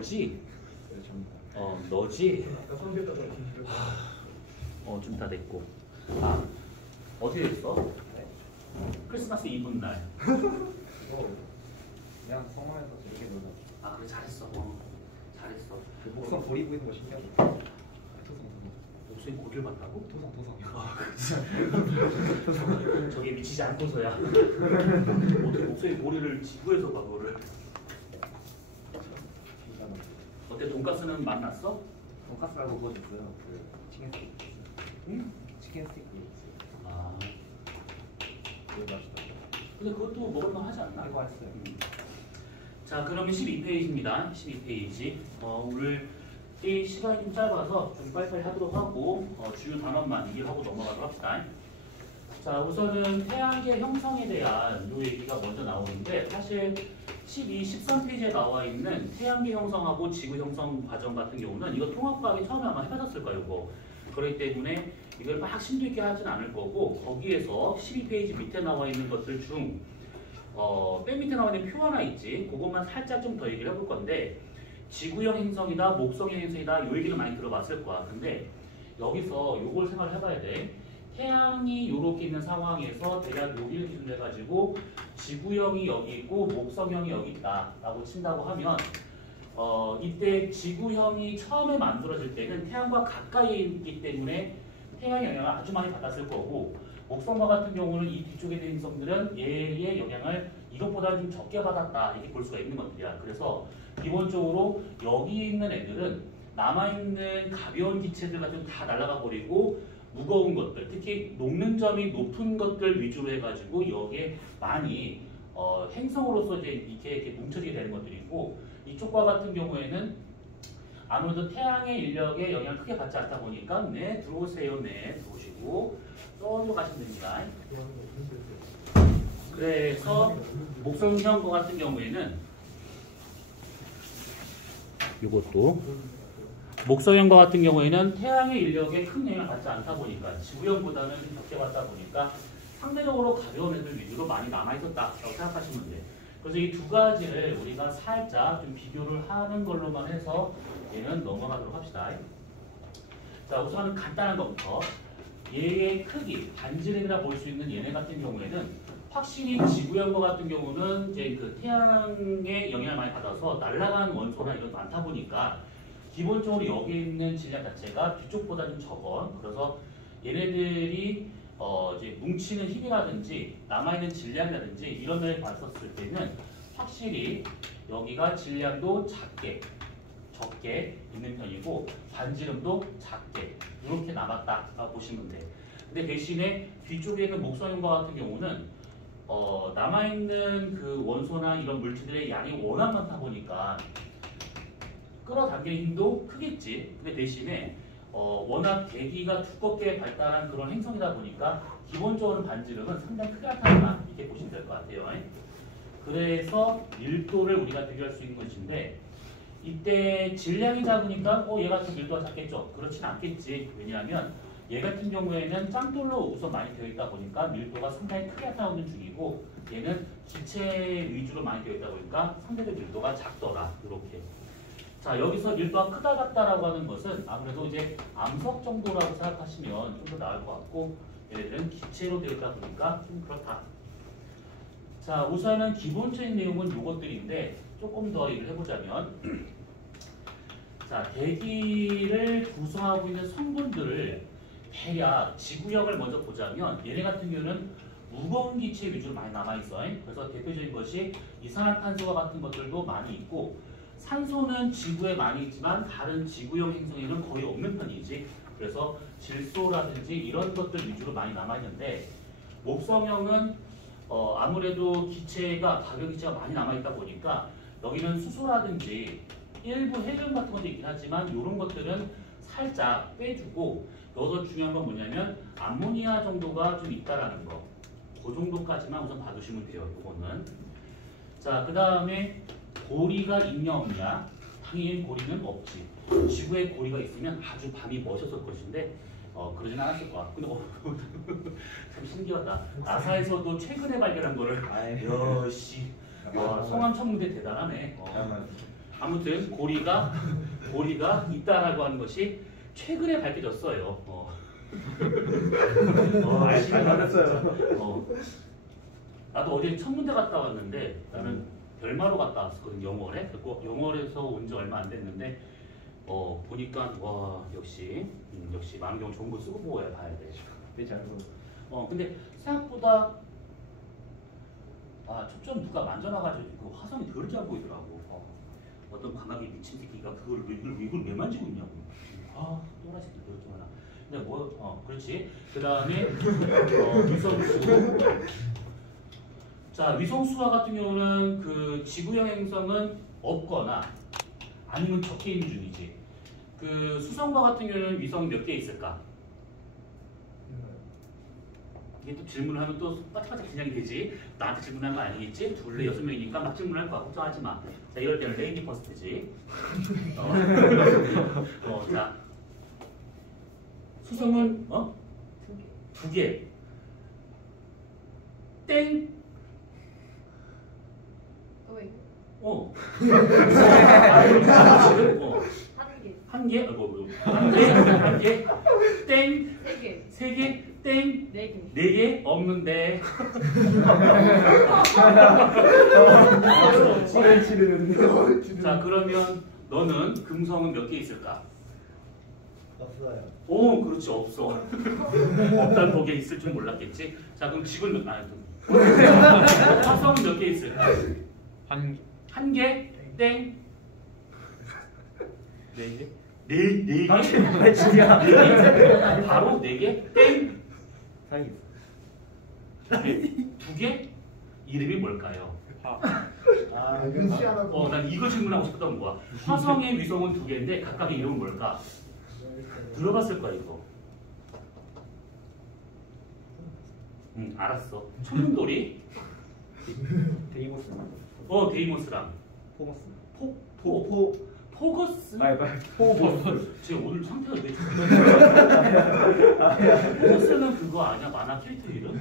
너지? 네, 접니다. 너지? 아까 선배가 좀 긴줄. 좀 다 됐고. 아, 어떻게 됐어? 네. 크리스마스 이브 날. 그냥 성화에서 재밌게 놀다. 아, 그래 잘했어. 잘했어. 그 목성 버리고 있는 거 신기하다. 토성. 목소리 고기를 봤다고? 토성. 저게 미치지 않고서야. 어떻게 목소리 고리를 지구에서 봐 그거를. 어때 돈가스는 맛났어? 돈까스라고 그거 줬어요. 그 치킨 스틱. 응? 치킨 스틱 그거 줬어요. 아, 되게 맛있다. 근데 그것도 먹을만 하지 않나? 이거 맛있어요. 자, 그러면 12페이지입니다. 12페이지. 오늘 이 시간이 좀 짧아서 좀 빨리빨리 하도록 하고 주요 단원만 얘기하고 넘어가도록 합시다. 자, 우선은 태양계 형성에 대한 요 얘기가 먼저 나오는데 사실 12, 13페이지에 나와 있는 태양계 형성하고 지구 형성 과정 같은 경우는 이거 통합과학에 처음에 아마 해봤었을 거예요. 이거. 그렇기 때문에 이걸 막 심도 있게 하진 않을 거고 거기에서 12페이지 밑에 나와 있는 것들 중 맨 밑에 나와 있는 표 하나 있지. 그것만 살짝 좀 더 얘기를 해볼 건데 지구형 행성이다, 목성형 행성이다 요 얘기는 많이 들어봤을 거야. 근데 여기서 요걸 생각을 해봐야 돼. 태양이 요렇게 있는 상황에서 대략 여기를 기준으로 해가지고 지구형이 여기 있고 목성형이 여기 있다 라고 친다고 하면 이때 지구형이 처음에 만들어질 때는 태양과 가까이 있기 때문에 태양의 영향을 아주 많이 받았을 거고 목성과 같은 경우는 이 뒤쪽에 있는 행성들은 얘의 영향을 이것보다 좀 적게 받았다 이렇게 볼 수가 있는 것들이야. 그래서 기본적으로 여기 있는 애들은 남아있는 가벼운 기체들 같은 다 날아가 버리고 무거운 것들, 특히 녹는 점이 높은 것들 위주로 해가지고 여기에 많이 행성으로서 이제 이렇게 뭉쳐지게 되는 것들이고 이쪽과 같은 경우에는 아무래도 태양의 인력에 영향을 크게 받지 않다 보니까 네 들어오세요, 네 들어오시고 저기로 가시면 됩니다. 그래서 목성형 거 같은 경우에는 이것도 목성형과 같은 경우에는 태양의 인력에 큰 영향을 받지 않다 보니까 지구형보다는 적게 받다 보니까 상대적으로 가벼운 애들 위주로 많이 남아있었다라고 생각하시면 돼요. 그래서 이 두 가지를 우리가 살짝 좀 비교를 하는 걸로만 해서 얘는 넘어가도록 합시다. 자, 우선 간단한 것부터 얘의 크기, 반지름이라 볼 수 있는 얘네 같은 경우에는 확실히 지구형과 같은 경우는 이제 그 태양의 영향을 많이 받아서 날아간 원소나 이런 게 많다 보니까 기본적으로 여기 있는 질량 자체가 뒤쪽보다 좀 적어. 그래서 얘네들이 이제 뭉치는 힘이라든지 남아있는 질량이라든지 이런 면을 봤었을 때는 확실히 여기가 질량도 적게 있는 편이고 반지름도 작게 이렇게 남았다라고 보시면 돼요. 근데 대신에 뒤쪽에 있는 목성형과 같은 경우는 남아있는 그 원소나 이런 물질들의 양이 워낙 많다 보니까 끌어당기는 힘도 크겠지. 근데 대신에 워낙 대기가 두껍게 발달한 그런 행성이다 보니까 기본적으로 반지름은 상당히 크게 나타난다 이렇게 보시면 될 것 같아요. 그래서 밀도를 우리가 비교할 수 있는 것인데 이때 질량이 작으니까 얘가 좀 밀도가 작겠죠. 그렇진 않겠지. 왜냐하면 얘 같은 경우에는 짱돌로 우선 많이 되어 있다 보니까 밀도가 상당히 크게 나타나는 중이고 얘는 기체 위주로 많이 되어 있다 보니까 상대적 밀도가 작더라. 이렇게. 자, 여기서 밀도가 크다 같다라고 하는 것은 아무래도 이제 암석 정도라고 생각하시면 좀 더 나을 것 같고 얘네들은 기체로 되어 있다 보니까 좀 그렇다. 자, 우선은 기본적인 내용은 이것들인데 조금 더 얘기를 해보자면 자, 대기를 구성하고 있는 성분들을 대략 지구력을 먼저 보자면 얘네 같은 경우는 무거운 기체 위주로 많이 남아있어. 그래서 대표적인 것이 이산화탄소와 같은 것들도 많이 있고 산소는 지구에 많이 있지만 다른 지구형 행성에는 거의 없는 편이지. 그래서 질소라든지 이런 것들 위주로 많이 남아있는데 목성형은 아무래도 기체가 가벼운 기체가 많이 남아있다 보니까 여기는 수소라든지 일부 헬륨 같은 것도 있긴 하지만 이런 것들은 살짝 빼주고 여기서 중요한 건 뭐냐면 암모니아 정도가 좀 있다라는 거. 그 정도까지만 우선 봐두시면 돼요. 이거는. 자, 그 다음에 고리가 있냐 없냐? 당연히 고리는 없지. 지구에 고리가 있으면 아주 밤이 멋있을 것인데 그러진 않았을 거야. 근데 참 신기하다. 나사에서도 최근에 발견한 거를 여씨 성함 천문대 대단하네. 아무튼 고리가 있다라고 하는 것이 최근에 밝혀졌어요. 잘 받았어요. 나도 어제 천문대 갔다 왔는데 나는 별마로 갔다 왔었거든. 영월에. 그리고 영월에서 온 지 얼마 안 됐는데 보니까 와 역시 망경 좋은 거 쓰고 보아야 봐야 돼. 되지 않고. 근데 생각보다 초점 누가 만져놔가지고 그 화성이 더럽게 안 보이더라고. 어떤 관광이 미친 새끼가 이걸 왜 만지고 있냐고. 또라이 새끼 더럽게 많아. 근데 그렇지. 그 다음에 위성수. 자, 위성수와 같은 경우는 그 지구형 행성은 없거나 아니면 적게 있는 중이지. 그 수성과 같은 경우는 위성 몇 개 있을까? 이게 또 질문을 하면 또 빠짝빠짝 긴장이 되지. 나한테 질문한 거 아니겠지? 둘레 6명이니까 막 질문할 거야. 걱정하지 마. 자, 이럴 때는 레이디 퍼스트지. 자, 수성은 2개. 땡. 한 개. 한 개. 땡. 3개. 땡. 4개. 없는데. 자, 그러면 너는 금성은 몇 개 있을까? 없어요. 오, 그렇지. 없어. 없다는 보기에 있을 줄 몰랐겠지. 자, 그럼 지구는 화성은 몇 개 있을까? 한 개. 땡. 4개? 네 개? 바로 4개? 땡. 4개. 2개? 이름이 뭘까요? 난 이거 질문하고 싶었던 거야. 화성의 위성은 2개인데 각각의 이름은 뭘까? 들어봤을 거야 이거. 알았어. 천문돌이? 데이모스. 데이모스랑 포머스. 포거스? 포거스. 쟤 오늘 상태가 왜 좋냐? 포거스는 그거 아니야? 만화 캐릭터 이름?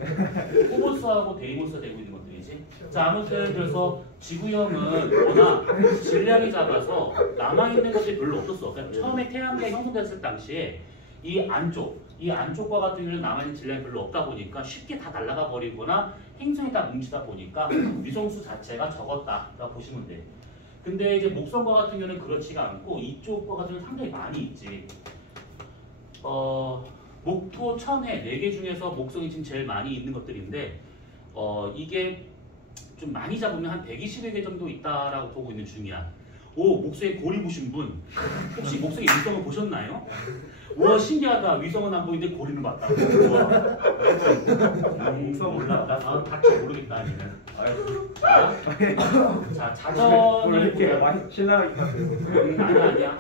포거스하고 데이모스가 되고 있는 것들이지. 자, 아무튼 그래서 지구형은 워낙 질량이 작아서 남아있는 것들이 별로 없었어. 그러니까 처음에 태양계가 형성됐을 당시에 이 안쪽과 같은 경우는 남아있는 질량이 별로 없다 보니까 쉽게 다 날아가 버리거나 행성이 다 뭉치다 보니까 위성수 자체가 적었다라고 보시면 돼. 근데 이제 목성과 같은 경우는 그렇지가 않고 이쪽과 같은 경우는 상당히 많이 있지. 목토, 천해 4개 중에서 목성이 지금 제일 많이 있는 것들인데 이게 좀 많이 잡으면 한 120여 개 정도 있다라고 보고 있는 중이야. 목성에 고리 보신 분 혹시 목성의 위성을 보셨나요? 우와 신기하다. 위성은 안 보이는데 고리는 봤다. 목성 몰랐다. 다치 모르겠다 아니면. 자 자전을 이렇게 많이 신나게 아니야.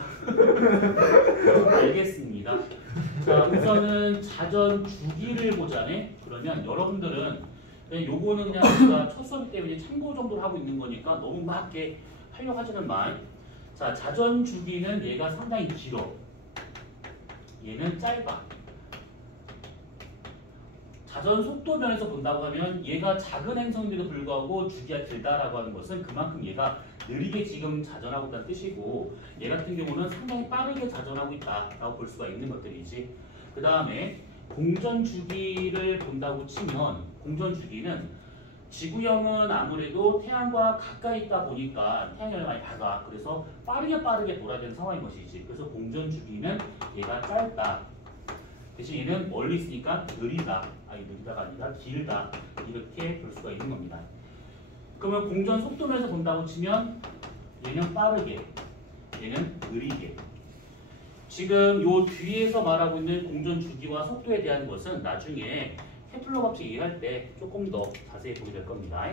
알겠습니다. 자 우선은 자전 주기를 보자네. 그러면 여러분들은 그냥 요거는 그냥 제가 첫 수업 때문에 참고 정도로 하고 있는 거니까 너무 막 이렇게 하려고 하지는 마. 자 자전 주기는 얘가 상당히 길어. 얘는 짧아. 자전 속도 면에서 본다고 하면 얘가 작은 행성인데도 불구하고 주기가 길다라고 하는 것은 그만큼 얘가 느리게 지금 자전하고 있다는 뜻이고 얘 같은 경우는 상당히 빠르게 자전하고 있다라고 볼 수가 있는 것들이지. 그 다음에 공전 주기를 본다고 치면 공전 주기는 지구형은 아무래도 태양과 가까이 있다 보니까 태양을 많이 받아. 그래서 빠르게 돌아야 되는 상황인 것이지. 그래서 공전 주기는 얘가 짧다. 대신 얘는 멀리 있으니까 느리다. 느리다가 아니라 길다. 이렇게 볼 수가 있는 겁니다. 그러면 공전 속도면에서 본다고 치면 얘는 빠르게, 얘는 느리게. 지금 요 뒤에서 말하고 있는 공전 주기와 속도에 대한 것은 나중에 케플러 법칙 이해할 때 조금 더 자세히 보게 될 겁니다.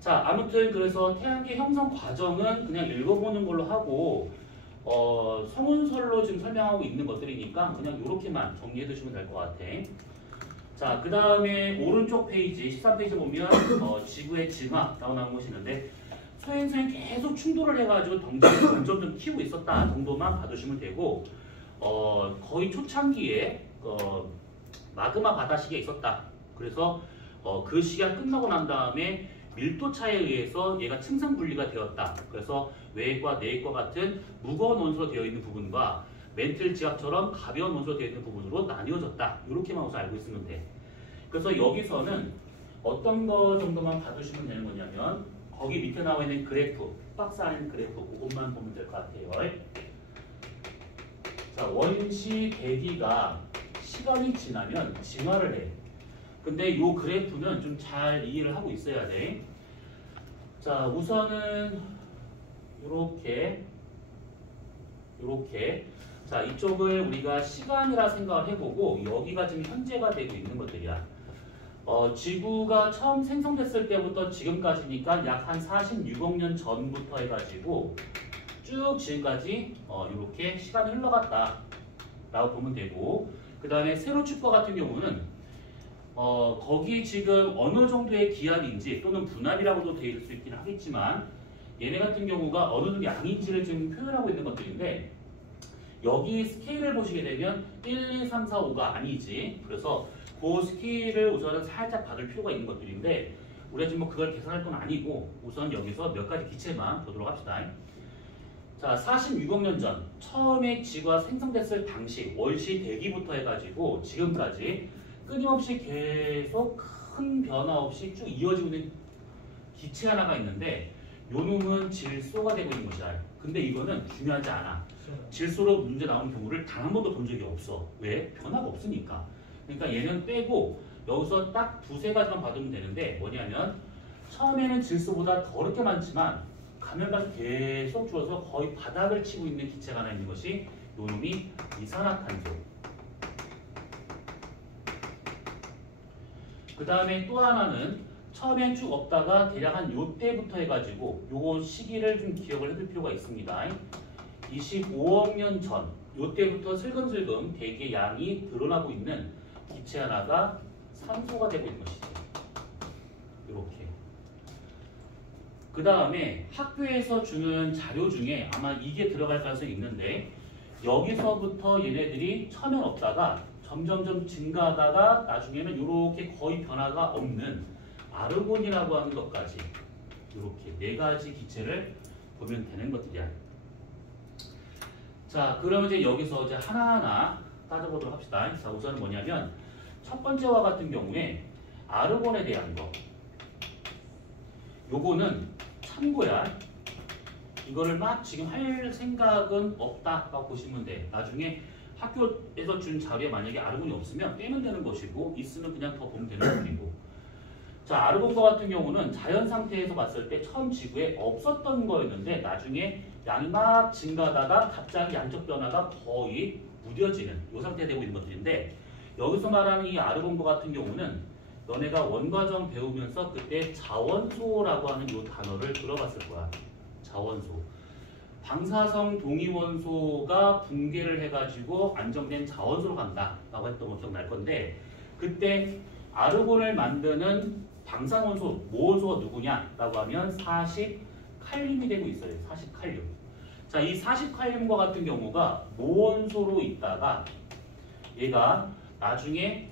자, 아무튼 그래서 태양계 형성 과정은 그냥 읽어보는 걸로 하고 성운설로 지금 설명하고 있는 것들이니까 그냥 이렇게만 정리해 두시면 될 것 같아. 자, 그 다음에 오른쪽 페이지 13페이지 보면 지구의 진화라고 나온 것이 있는데 소행성이 계속 충돌을 해가지고 덩치를 점점 좀 키우고 있었다 정도만 봐두시면 되고 거의 초창기에 마그마 바다 시기가 있었다. 그래서 그 시기가 끝나고 난 다음에 밀도 차에 의해서 얘가 층상 분리가 되었다. 그래서 외액과 내액과 같은 무거운 원소로 되어 있는 부분과 멘틀 지압처럼 가벼운 원소로 되어 있는 부분으로 나뉘어졌다. 이렇게만 우선 알고 있으면 돼. 그래서 여기서는 어떤 거 정도만 봐주시면 되는 거냐면 거기 밑에 나와 있는 그래프, 박스 안에 있는 그래프 그것만 보면 될 것 같아요. 자, 원시 대기가 시간이 지나면 진화를 해. 근데 이 그래프는 좀 잘 이해를 하고 있어야 돼. 자, 우선은 이렇게 자, 이쪽을 우리가 시간이라 생각을 해보고 여기가 지금 현재가 되고 있는 것들이야. 지구가 처음 생성됐을 때부터 지금까지니까 약 한 46억 년 전부터 해가지고 쭉 지금까지 이렇게 시간이 흘러갔다 라고 보면 되고, 그 다음에 세로축과 같은 경우는 거기 지금 어느 정도의 기압인지 또는 분압이라고도 되어 있을 수 있긴 하겠지만 얘네 같은 경우가 어느 정도 양인지를 지금 표현하고 있는 것들인데 여기 스케일을 보시게 되면 1, 2, 3, 4, 5가 아니지. 그래서 그 스케일을 우선은 살짝 받을 필요가 있는 것들인데 우리가 지금 뭐 그걸 계산할 건 아니고 우선 여기서 몇 가지 기체만 보도록 합시다. 자, 46억 년 전 처음에 지구가 생성됐을 당시 원시 대기부터 해가지고 지금까지 끊임없이 계속 큰 변화 없이 쭉 이어지고 있는 기체 하나가 있는데 요 놈은 질소가 되고 있는 것이야. 근데 이거는 중요하지 않아. 질소로 문제 나오는 경우를 단 한 번도 본 적이 없어. 왜? 변화가 없으니까. 그러니까 얘는 빼고 여기서 딱 두세 가지만 받으면 되는데 뭐냐면 처음에는 질소보다 더럽게 많지만 가면 갈수록 계속 줄어서 거의 바닥을 치고 있는 기체가 하나 있는 것이 요 놈이 이산화탄소. 그 다음에 또 하나는 처음엔 쭉 없다가 대략 한 요때부터 해가지고 요거 시기를 좀 기억을 해둘 필요가 있습니다. 25억 년 전 요때부터 슬금슬금 대기의 양이 드러나고 있는 기체 하나가 산소가 되고 있는 것이죠. 이렇게. 그 다음에 학교에서 주는 자료 중에 아마 이게 들어갈 가능성이 있는데 여기서부터 얘네들이 처음엔 없다가 점점점 증가하다가 나중에는 이렇게 거의 변화가 없는 아르곤이라고 하는 것까지 이렇게 네 가지 기체를 보면 되는 것들이야. 자, 그러면 이제 여기서 이제 하나하나 따져보도록 합시다. 자, 우선은 뭐냐면 첫 번째와 같은 경우에 아르곤에 대한 거. 요거는 참고야. 이거를 막 지금 할 생각은 없다라고 보시면 돼. 나중에 학교에서 준 자료에 만약에 아르곤이 없으면 빼면 되는 것이고 있으면 그냥 더 보면 되는 것이고. 자, 아르곤과 같은 경우는 자연 상태에서 봤을 때 처음 지구에 없었던 거였는데 나중에 양이 막 증가하다가 갑자기 양적 변화가 거의 무뎌지는 이 상태가 되고 있는 것들인데 여기서 말하는 이 아르곤과 같은 경우는 너네가 원과정 배우면서 그때 자원소라고 하는 이 단어를 들어봤을 거야. 자원소. 방사성 동위원소가 붕괴를 해가지고 안정된 자원소로 간다라고 했던 거 기억날 건데 그때 아르곤을 만드는 방사원소, 모원소가 누구냐라고 하면 40칼륨이 되고 있어요. 40칼륨. 자, 이 40칼륨과 같은 경우가 모원소로 있다가 얘가 나중에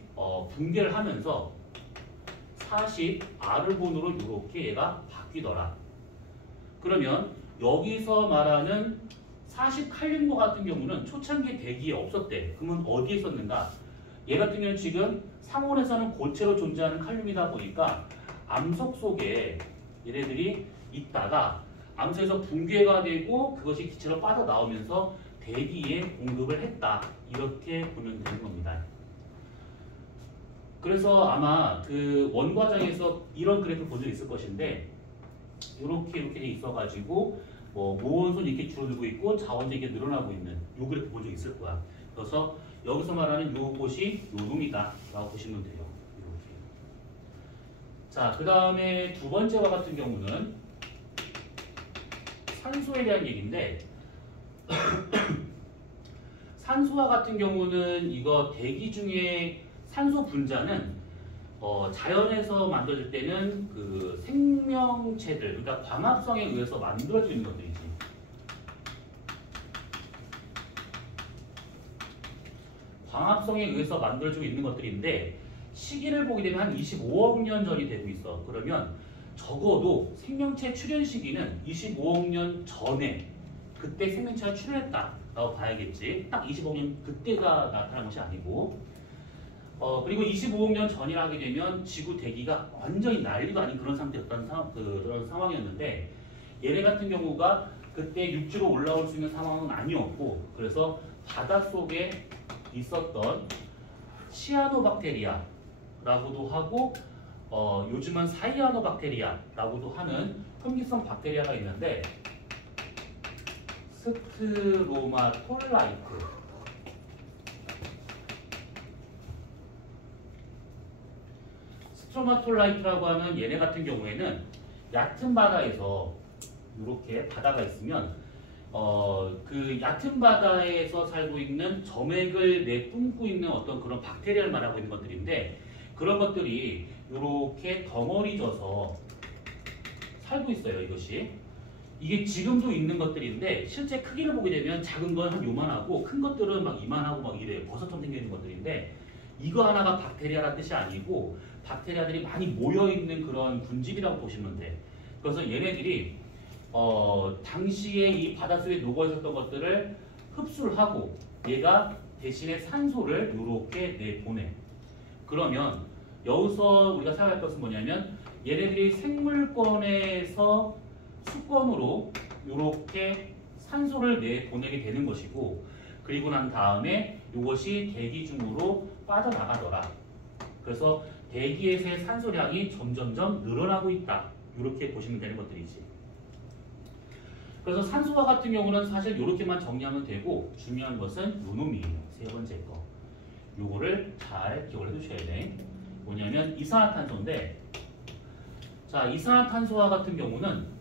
붕괴를 하면서 40아르곤으로 이렇게 얘가 바뀌더라. 그러면 여기서 말하는 40칼륨과 같은 경우는 초창기 대기에 없었대. 그러면 어디에 있었는가? 얘 같은 경우는 지금 상온에서는 고체로 존재하는 칼륨이다 보니까 암석 속에 얘네들이 있다가 암석에서 붕괴가 되고 그것이 기체로 빠져나오면서 대기에 공급을 했다. 이렇게 보면 되는 겁니다. 그래서 아마 그 원과정에서 이런 그래프를 본 적이 있을 것인데 이렇게 돼 있어가지고 뭐 모원소 이렇게 줄어들고 있고 자원도 이렇게 늘어나고 있는 요 그래프 본 적이 있을 거야. 그래서 여기서 말하는 요것이 요놈이다 라고 보시면 돼요. 이렇게. 자, 그 다음에 두 번째와 같은 경우는 산소에 대한 얘기인데 산소와 같은 경우는 이거 대기 중에 산소 분자는 자연에서 만들어질 때는 그 생명체들, 그러니까 광합성에 의해서 만들어지는 것들이지. 광합성에 의해서 만들어지고 있는 것들인데 시기를 보게 되면 한 25억 년 전이 되고 있어. 그러면 적어도 생명체 출현 시기는 25억 년 전에 그때 생명체가 출현했다라고 봐야겠지. 딱 25억 년 그때가 나타난 것이 아니고 그리고 25억 년 전이라 하게 되면 지구 대기가 완전히 난리가 아닌 그런 상태였던 그런 상황이었는데 얘네 같은 경우가 그때 육지로 올라올 수 있는 상황은 아니었고 그래서 바닷속에 있었던 시아노박테리아라고도 하고 요즘은 사이아노박테리아라고도 하는 흡기성 박테리아가 있는데 스트로마톨라이트 스트로마톨라이트라고 하는 얘네 같은 경우에는 얕은 바다에서 이렇게 바다가 있으면 그 얕은 바다에서 살고 있는 점액을 내뿜고 있는 어떤 그런 박테리아를 말하고 있는 것들인데 그런 것들이 이렇게 덩어리져서 살고 있어요. 이것이 이게 지금도 있는 것들인데 실제 크기를 보게 되면 작은 건 한 요만하고 큰 것들은 막 이만하고 막 이래요. 버섯처럼 생겨 있는 것들인데 이거 하나가 박테리아라는 뜻이 아니고 박테리아들이 많이 모여 있는 그런 군집이라고 보시면 돼. 그래서 얘네들이 당시에 이 바닷속에 녹아 있었던 것들을 흡수를 하고 얘가 대신에 산소를 이렇게 내보내. 그러면 여기서 우리가 생각할 것은 뭐냐면 얘네들이 생물권에서 수권으로 이렇게 산소를 내보내게 되는 것이고 그리고 난 다음에 이것이 대기 중으로 빠져나가더라. 그래서 대기에서의 산소량이 점점점 늘어나고 있다. 이렇게 보시면 되는 것들이지. 그래서 산소와 같은 경우는 사실 이렇게만 정리하면 되고 중요한 것은 요놈이에요. 세 번째 거. 요거를 잘 기억을 해두셔야 돼. 뭐냐면 이산화탄소인데 자 이산화탄소와 같은 경우는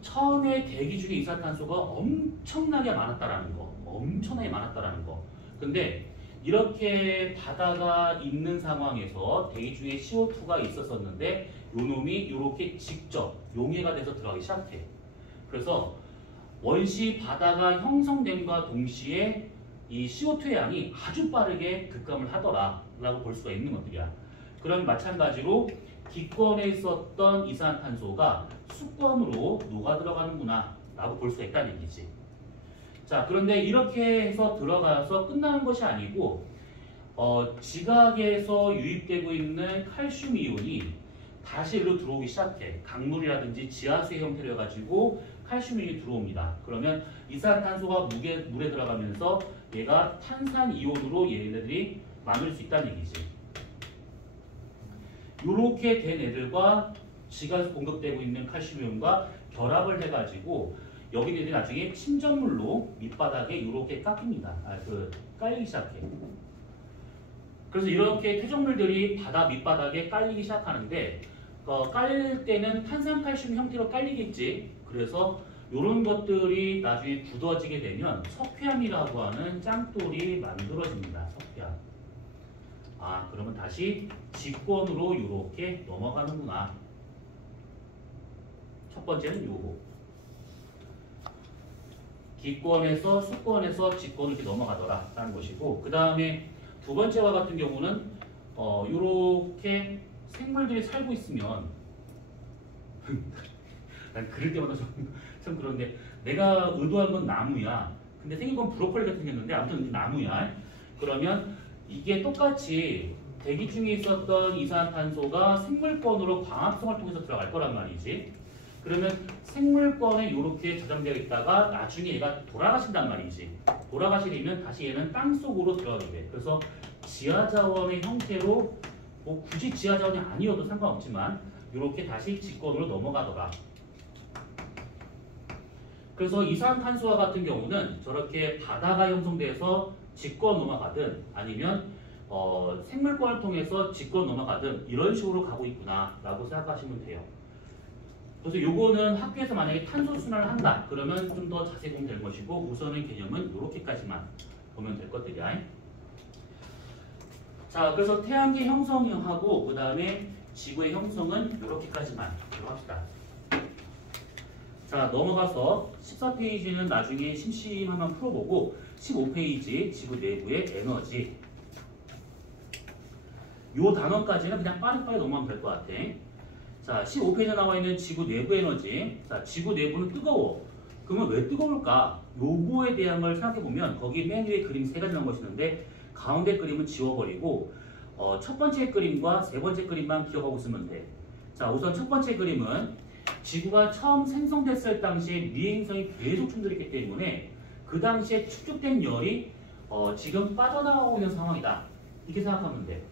처음에 대기 중에 이산화탄소가 엄청나게 많았다라는 거. 엄청나게 많았다라는 거. 근데 이렇게 바다가 있는 상황에서 대기 중에 CO2가 있었었는데 요놈이 이렇게 직접 용해가 돼서 들어가기 시작해. 그래서 원시 바다가 형성됨과 동시에 이 CO2의 양이 아주 빠르게 급감을 하더라 라고 볼 수가 있는 것들이야. 그럼 마찬가지로 기권에 있었던 이산화탄소가 수권으로 녹아 들어가는구나 라고 볼 수가 있다는 얘기지. 자 그런데 이렇게 해서 들어가서 끝나는 것이 아니고 지각에서 유입되고 있는 칼슘 이온이 다시 일로 들어오기 시작해. 강물이라든지 지하수의 형태로 해가지고 칼슘 이온이 들어옵니다. 그러면 이산화탄소가 물에 들어가면서 얘가 탄산 이온으로 얘네들이 나눌 수 있다는 얘기지. 이렇게 된 애들과 지각에서 공급되고 있는 칼슘 이온과 결합을 해가지고 여기 애들이 나중에 침전물로 밑바닥에 이렇게 깎입니다. 깔리기 시작해. 그래서 이렇게 퇴적물들이 바다 밑바닥에 깔리기 시작하는데 깔릴 때는 탄산칼슘 형태로 깔리겠지. 그래서 이런 것들이 나중에 굳어지게 되면 석회암이라고 하는 짱돌이 만들어집니다. 석회암. 그러면 다시 직권으로 이렇게 넘어가는구나. 첫 번째는 요거. 기권에서 수권에서 직권으로 이렇게 넘어가더라 라는 것이고 그 다음에 두 번째와 같은 경우는 이렇게 생물들이 살고 있으면 난 그럴 때마다 참 그런데 내가 의도한 건 나무야. 근데 생긴 건 브로콜리 같은 게 생겼는데 아무튼 나무야. 그러면 이게 똑같이 대기 중에 있었던 이산화탄소가 생물권으로 광합성을 통해서 들어갈 거란 말이지. 그러면 생물권에 이렇게 저장되어 있다가 나중에 얘가 돌아가신단 말이지. 돌아가시려면 다시 얘는 땅속으로 들어가게 돼. 그래서 지하자원의 형태로 뭐 굳이 지하자원이 아니어도 상관없지만 이렇게 다시 직권으로 넘어가더라. 그래서 이산탄소와 같은 경우는 저렇게 바다가 형성돼서 직권 넘어가든 아니면 생물권을 통해서 직권 넘어가든 이런 식으로 가고 있구나 라고 생각하시면 돼요. 그래서 요거는 학교에서 만약에 탄소 순환을 한다 그러면 좀 더 자세히 보면 될 것이고 우선의 개념은 이렇게까지만 보면 될 것들이야. 자 그래서 태양계 형성하고 그 다음에 지구의 형성은 이렇게까지만 합시다. 자 넘어가서 14페이지는 나중에 심심하면 풀어보고 15페이지 지구 내부의 에너지 요 단원까지는 그냥 빠르게 넘어가면 될 것 같아. 자, 15페이지에 나와 있는 지구 내부 에너지. 자, 지구 내부는 뜨거워. 그러면 왜 뜨거울까? 요거에 대한 걸 생각해 보면 거기 맨 위에 그림 세 가지 나온 것이 있는데 가운데 그림은 지워버리고 첫 번째 그림과 세 번째 그림만 기억하고 있으면 돼. 자, 우선 첫 번째 그림은 지구가 처음 생성됐을 당시에 미행성이 계속 충돌했기 때문에 그 당시에 축적된 열이 지금 빠져나가고 있는 상황이다. 이렇게 생각하면 돼.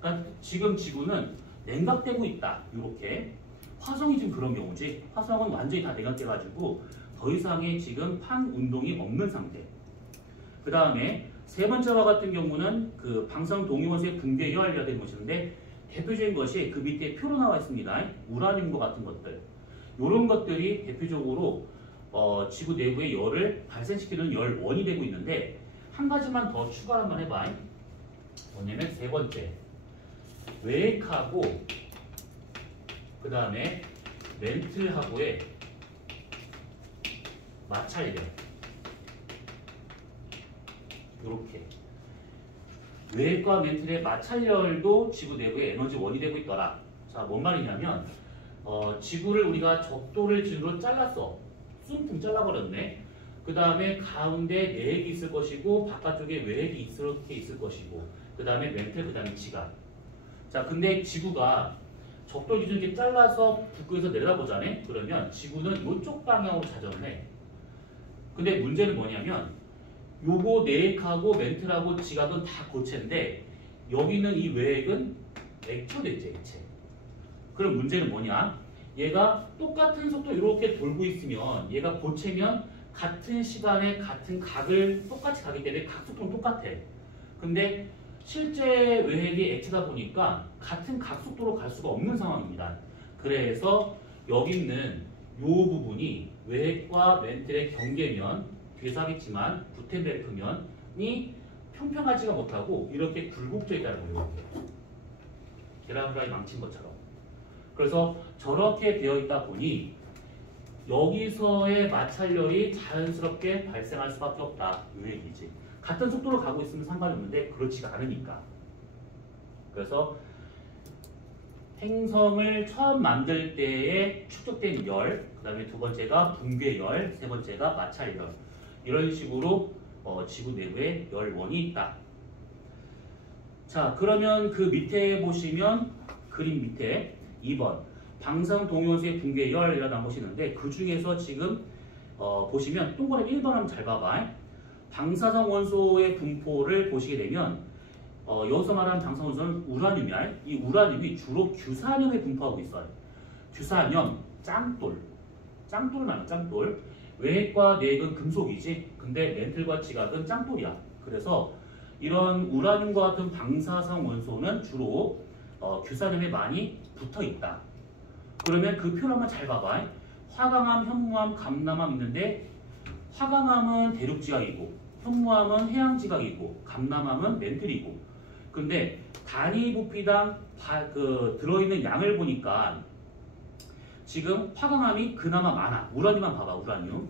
그러니까 지금 지구는 냉각되고 있다. 이렇게. 화성이 지금 그런 경우지. 화성은 완전히 다 냉각돼가지고 더 이상의 지금 판 운동이 없는 상태. 그 다음에 세 번째와 같은 경우는 그 방사능 동위원소의 붕괴 열이라 된 것인데 대표적인 것이 그 밑에 표로 나와 있습니다. 우라늄과 같은 것들. 이런 것들이 대표적으로 지구 내부의 열을 발생시키는 열원이 되고 있는데 한 가지만 더 추가를 한번 해봐. 뭐냐면 세 번째. 외핵하고 그 다음에 멘틀하고의 마찰력. 이렇게 외핵과 멘틀의 마찰열도 지구 내부의 에너지원이 되고 있더라. 자, 뭔 말이냐면 지구를 우리가 적도를 기준으로 잘랐어. 숭퉁 잘라버렸네. 그 다음에 가운데 내핵이 있을 것이고 바깥쪽에 외핵이 이렇게 있을 것이고 그 다음에 멘틀, 그 다음에 지각. 자, 근데 지구가 적도 기준 이렇게 잘라서 북극에서 내려다보자네. 그러면 지구는 이쪽 방향으로 자전을 해. 근데 문제는 뭐냐면 요거 내핵하고 멘틀하고 지각은 다 고체인데 여기 있는 이 외핵은 액체됐지, 액체. 그럼 문제는 뭐냐? 얘가 똑같은 속도 이렇게 돌고 있으면 얘가 고체면 같은 시간에 같은 각을 똑같이 가기 때문에 각 속도는 똑같아. 근데 실제 외핵이 액체다 보니까 같은 각 속도로 갈 수가 없는 상황입니다. 그래서 여기 있는 이 부분이 외핵과 멘틀의 경계면, 뒤에서 하겠지만 구텐베르크면이 평평하지가 못하고 이렇게 굴곡져 있다는 거예요. 이렇게. 계란 후라이 망친 것처럼. 그래서 저렇게 되어 있다 보니 여기서의 마찰열이 자연스럽게 발생할 수밖에 없다. 이 얘기지. 같은 속도로 가고 있으면 상관이 없는데 그렇지가 않으니까. 그래서 행성을 처음 만들 때에 축적된 열, 그 다음에 두 번째가 붕괴열, 세 번째가 마찰열. 이런 식으로 지구 내부에 열원이 있다. 자, 그러면 그 밑에 보시면 그림 밑에 2번 방사능 동위원소의 붕괴열이라고 나오시는데 그 중에서 지금 보시면 동그라미 1번 한번 잘 봐봐. 방사성 원소의 분포를 보시게 되면 여기서 말하는 방사성 원소는 우라늄이야. 이 우라늄이 주로 규산염에 분포하고 있어요. 규산염, 짱돌. 짱돌을 말하는 짱돌. 외핵과 내핵은 금속이지. 근데 멘틀과 지각은 짱돌이야. 그래서 이런 우라늄과 같은 방사성 원소는 주로 규산염에 많이 붙어 있다. 그러면 그 표를 한번 잘 봐봐. 화강암, 현무암, 감남암 있는데 화강암은 대륙지각이고 현무암은 해양지각이고 감남암은 멘틀이고 근데 단위 부피당 들어있는 양을 보니까 지금 화강암이 그나마 많아. 우라늄만 봐봐. 우라늄.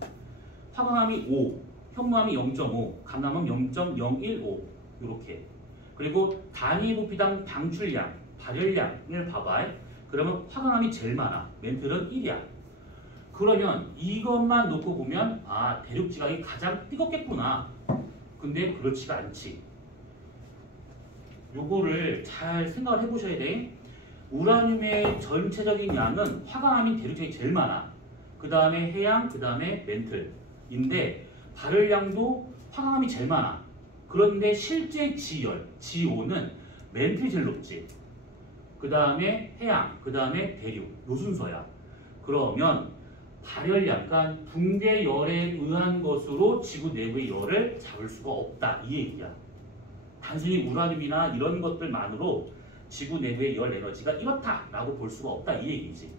화강암이 5, 현무암이 0.5, 감남암 0.015 이렇게. 그리고 단위 부피당 방출량, 발열량을 봐봐. 그러면 화강암이 제일 많아. 멘틀은 1이야. 그러면 이것만 놓고 보면 아, 대륙지각이 가장 뜨겁겠구나. 근데 그렇지가 않지. 요거를 잘 생각을 해보셔야 돼. 우라늄의 전체적인 양은 화강암인 대륙지각이 제일 많아. 그 다음에 해양, 그 다음에 멘틀인데 발열량도 화강암이 제일 많아. 그런데 실제 지열, 지오는 멘틀이 제일 높지. 그 다음에 해양, 그 다음에 대륙, 요 순서야. 그러면 발열량, 그러니까 붕괴열에 의한 것으로 지구 내부의 열을 잡을 수가 없다. 이 얘기야. 단순히 우라늄이나 이런 것들만으로 지구 내부의 열 에너지가 이렇다라고 볼 수가 없다. 이 얘기지.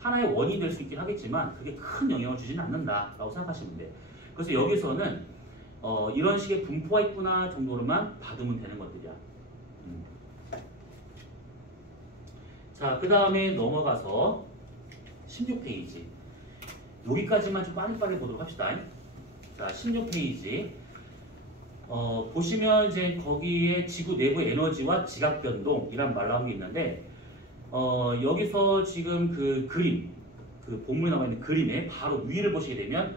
하나의 원인이 될 수 있긴 하겠지만 그게 큰 영향을 주지는 않는다라고 생각하시면 돼. 그래서 여기서는 이런 식의 분포가 있구나 정도로만 받으면 되는 것들이야. 자, 그 다음에 넘어가서 16페이지. 여기까지만 좀 빨리빨리 보도록 합시다. 자, 16페이지. 보시면 이제 거기에 지구 내부 에너지와 지각 변동이란 말 나온 게 있는데, 여기서 지금 그 그림, 그 본문에 나와 있는 그림의 바로 위를 보시게 되면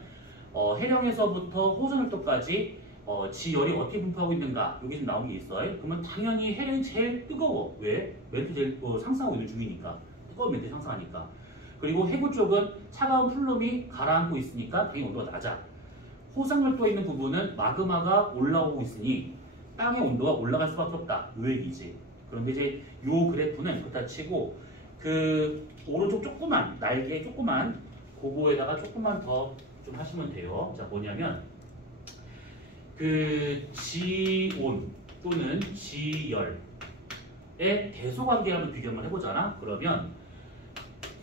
해령에서부터 호선열도까지 지열이 어떻게 분포하고 있는가 여기 좀 나온 게 있어요. 그러면 당연히 해령이 제일 뜨거워. 왜? 멘트 제일 상승하고 있는 중이니까. 뜨거운 멘트 상승하니까. 그리고 해구 쪽은 차가운 플룸이 가라앉고 있으니까 당연히 온도가 낮아. 호상열도에 있는 부분은 마그마가 올라오고 있으니 땅의 온도가 올라갈 수밖에 없다. 요 얘기지. 그런데 이제 요 그래프는 그렇다 치고 그 오른쪽 조그만 날개 조그만 그거에다가 조금만 더 좀 하시면 돼요. 자 뭐냐면 그 지온 또는 지열의 대소관계를 한번 비교를 해보잖아. 그러면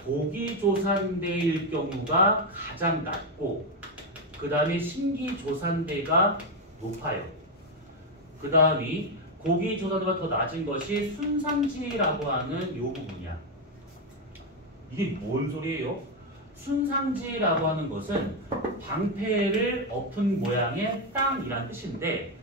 고기조산대일 경우가 가장 낮고 그 다음에 신기조산대가 높아요. 그 다음이 고기조산대가 더 낮은 것이 순상지라고 하는 요 부분이야. 이게 뭔 소리예요? 순상지라고 하는 것은 방패를 엎은 모양의 땅이란 뜻인데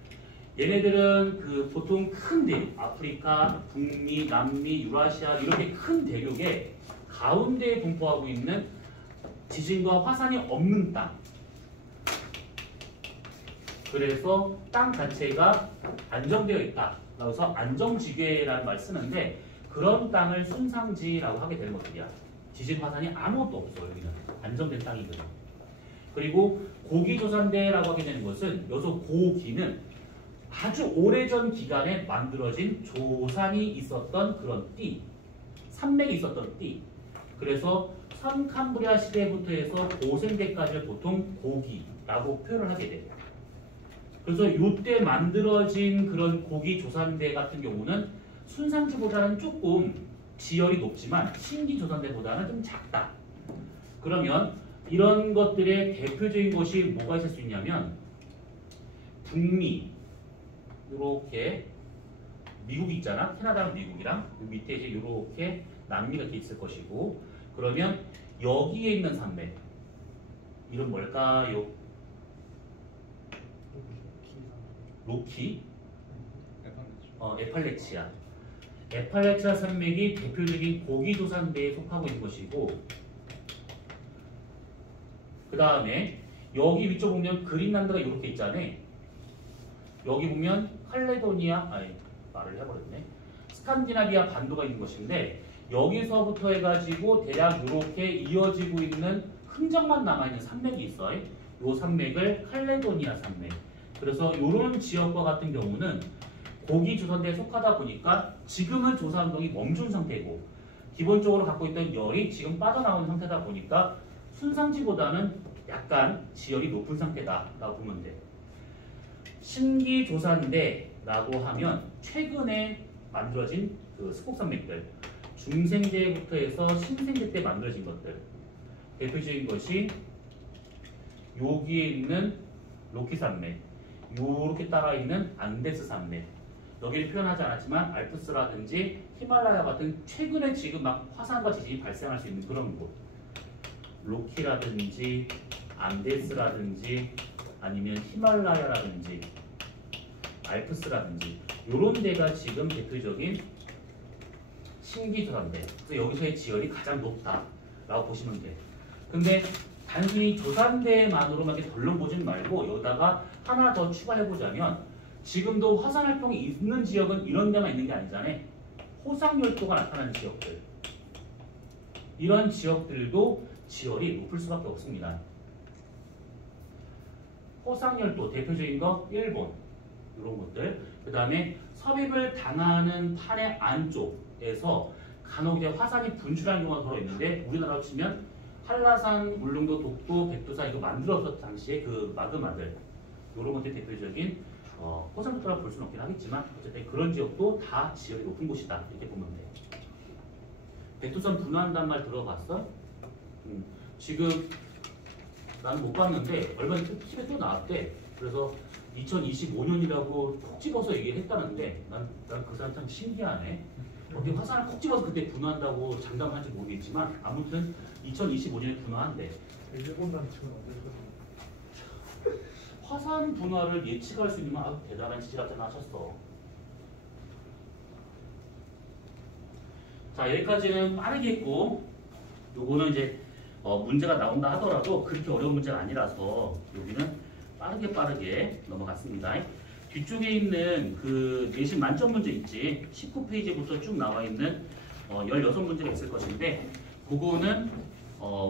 얘네들은 그 보통 큰 대륙, 아프리카, 북미, 남미, 유라시아 이렇게 큰 대륙에 가운데에 분포하고 있는 지진과 화산이 없는 땅. 그래서 땅 자체가 안정되어 있다. 그래서 안정지괴라는 말을 쓰는데 그런 땅을 순상지라고 하게 되는 것들이야. 지진 화산이 아무것도 없어. 여기는 안정된 땅이거든. 그리고 고기조산대라고 하게 되는 것은 여기서 고기는 아주 오래전 기간에 만들어진 조산이 있었던 그런 띠, 산맥이 있었던 띠. 그래서 선캄브리아 시대부터 해서 고생대까지를 보통 고기라고 표현을 하게 돼요. 그래서 이때 만들어진 그런 고기조산대 같은 경우는 순상지보다는 조금 지열이 높지만 신기조산대보다는 좀 작다. 그러면 이런 것들의 대표적인 것이 뭐가 있을 수 있냐면 북미 이렇게 미국 있잖아. 캐나다랑 미국이랑 그 밑에 이제 이렇게 남미가 이렇게 있을 것이고 그러면 여기에 있는 산맥 이름 뭘까요? 로키? 에팔레치아. 에팔레치아 산맥이 대표적인 고기조산대에 속하고 있는 것이고 그 다음에 여기 위쪽 보면 그린란드가 이렇게 있잖아요. 여기 보면 칼레도니아, 말을 해버렸네. 스칸디나비아 반도가 있는 것인데 여기서부터 해가지고 대략 이렇게 이어지고 있는 흔적만 남아있는 산맥이 있어요. 이 산맥을 칼레도니아 산맥. 그래서 이런 지역과 같은 경우는 고기조산대에 속하다 보니까 지금은 조사활동이 멈춘 상태고 기본적으로 갖고 있던 열이 지금 빠져나오는 상태다 보니까 순상지보다는 약간 지열이 높은 상태다라고 보면 돼. 신기조산대라고 하면 최근에 만들어진 그 스곡산맥들 중생대부터 해서 신생대 때 만들어진 것들 대표적인 것이 여기에 있는 로키산맥 요렇게 따라 있는 안데스 산맥 여기를 표현하지 않았지만 알프스라든지 히말라야 같은 최근에 지금 막 화산과 지진이 발생할 수 있는 그런 곳 로키라든지 안데스라든지 아니면 히말라야라든지 알프스라든지 이런 데가 지금 대표적인 신기조산대. 그래서 여기서의 지열이 가장 높다라고 보시면 돼. 근데 단순히 조산대만으로만 이렇게 덜렁 보지 말고 여기다가 하나 더 추가해보자면 지금도 화산 활동이 있는 지역은 이런 데만 있는 게 아니잖아요. 호상열도가 나타나는 지역들. 이런 지역들도 지열이 높을 수밖에 없습니다. 호상열도 대표적인 거 일본 이런 것들 그 다음에 섭입을 당하는 판의 안쪽에서 간혹 이제 화산이 분출하는 경우가 더러 있는데 우리나라로 치면 한라산, 울릉도, 독도, 백두산 이거 만들었었던 당시에 그 마그마들 이런 것들이 대표적인 호상열도라 볼 수는 없긴 하겠지만 어쨌든 그런 지역도 다 지열이 높은 곳이다 이렇게 보면 돼. 백두산 분화한다는 말 들어봤어? 지금 나는 못 봤는데 얼마 전에 TV에 또 나왔대. 그래서 2025년이라고 콕 집어서 얘기를 했다는데 난 그 사람 참 신기하네. 어떻게 화산을 콕 집어서 그때 분화한다고 장담할지 모르겠지만 아무튼 2025년에 분화한대. 일본 단체는 언제 화산 분화를 예측할 수 있는 건 아주 대단한 지질학자나 하셨어. 자, 여기까지는 빠르게 했고, 요거는 이제 문제가 나온다 하더라도 그렇게 어려운 문제가 아니라서 여기는 빠르게 넘어갔습니다. 뒤쪽에 있는 그 내신 만점 문제 있지, 19페이지부터 쭉 나와 있는 16문제가 있을 것인데, 그거는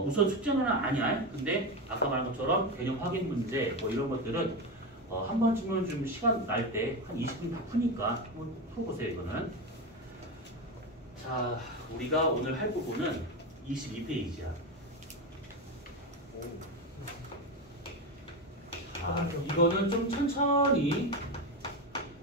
우선 숙제는 아니야. 근데 아까 말한 것처럼 개념 확인 문제 뭐 이런 것들은 한 번쯤은 좀 시간 날 때 한 20분 다 푸니까 한번 풀어보세요. 이거는. 자, 우리가 오늘 할 부분은 22페이지야. 자, 이거는 좀 천천히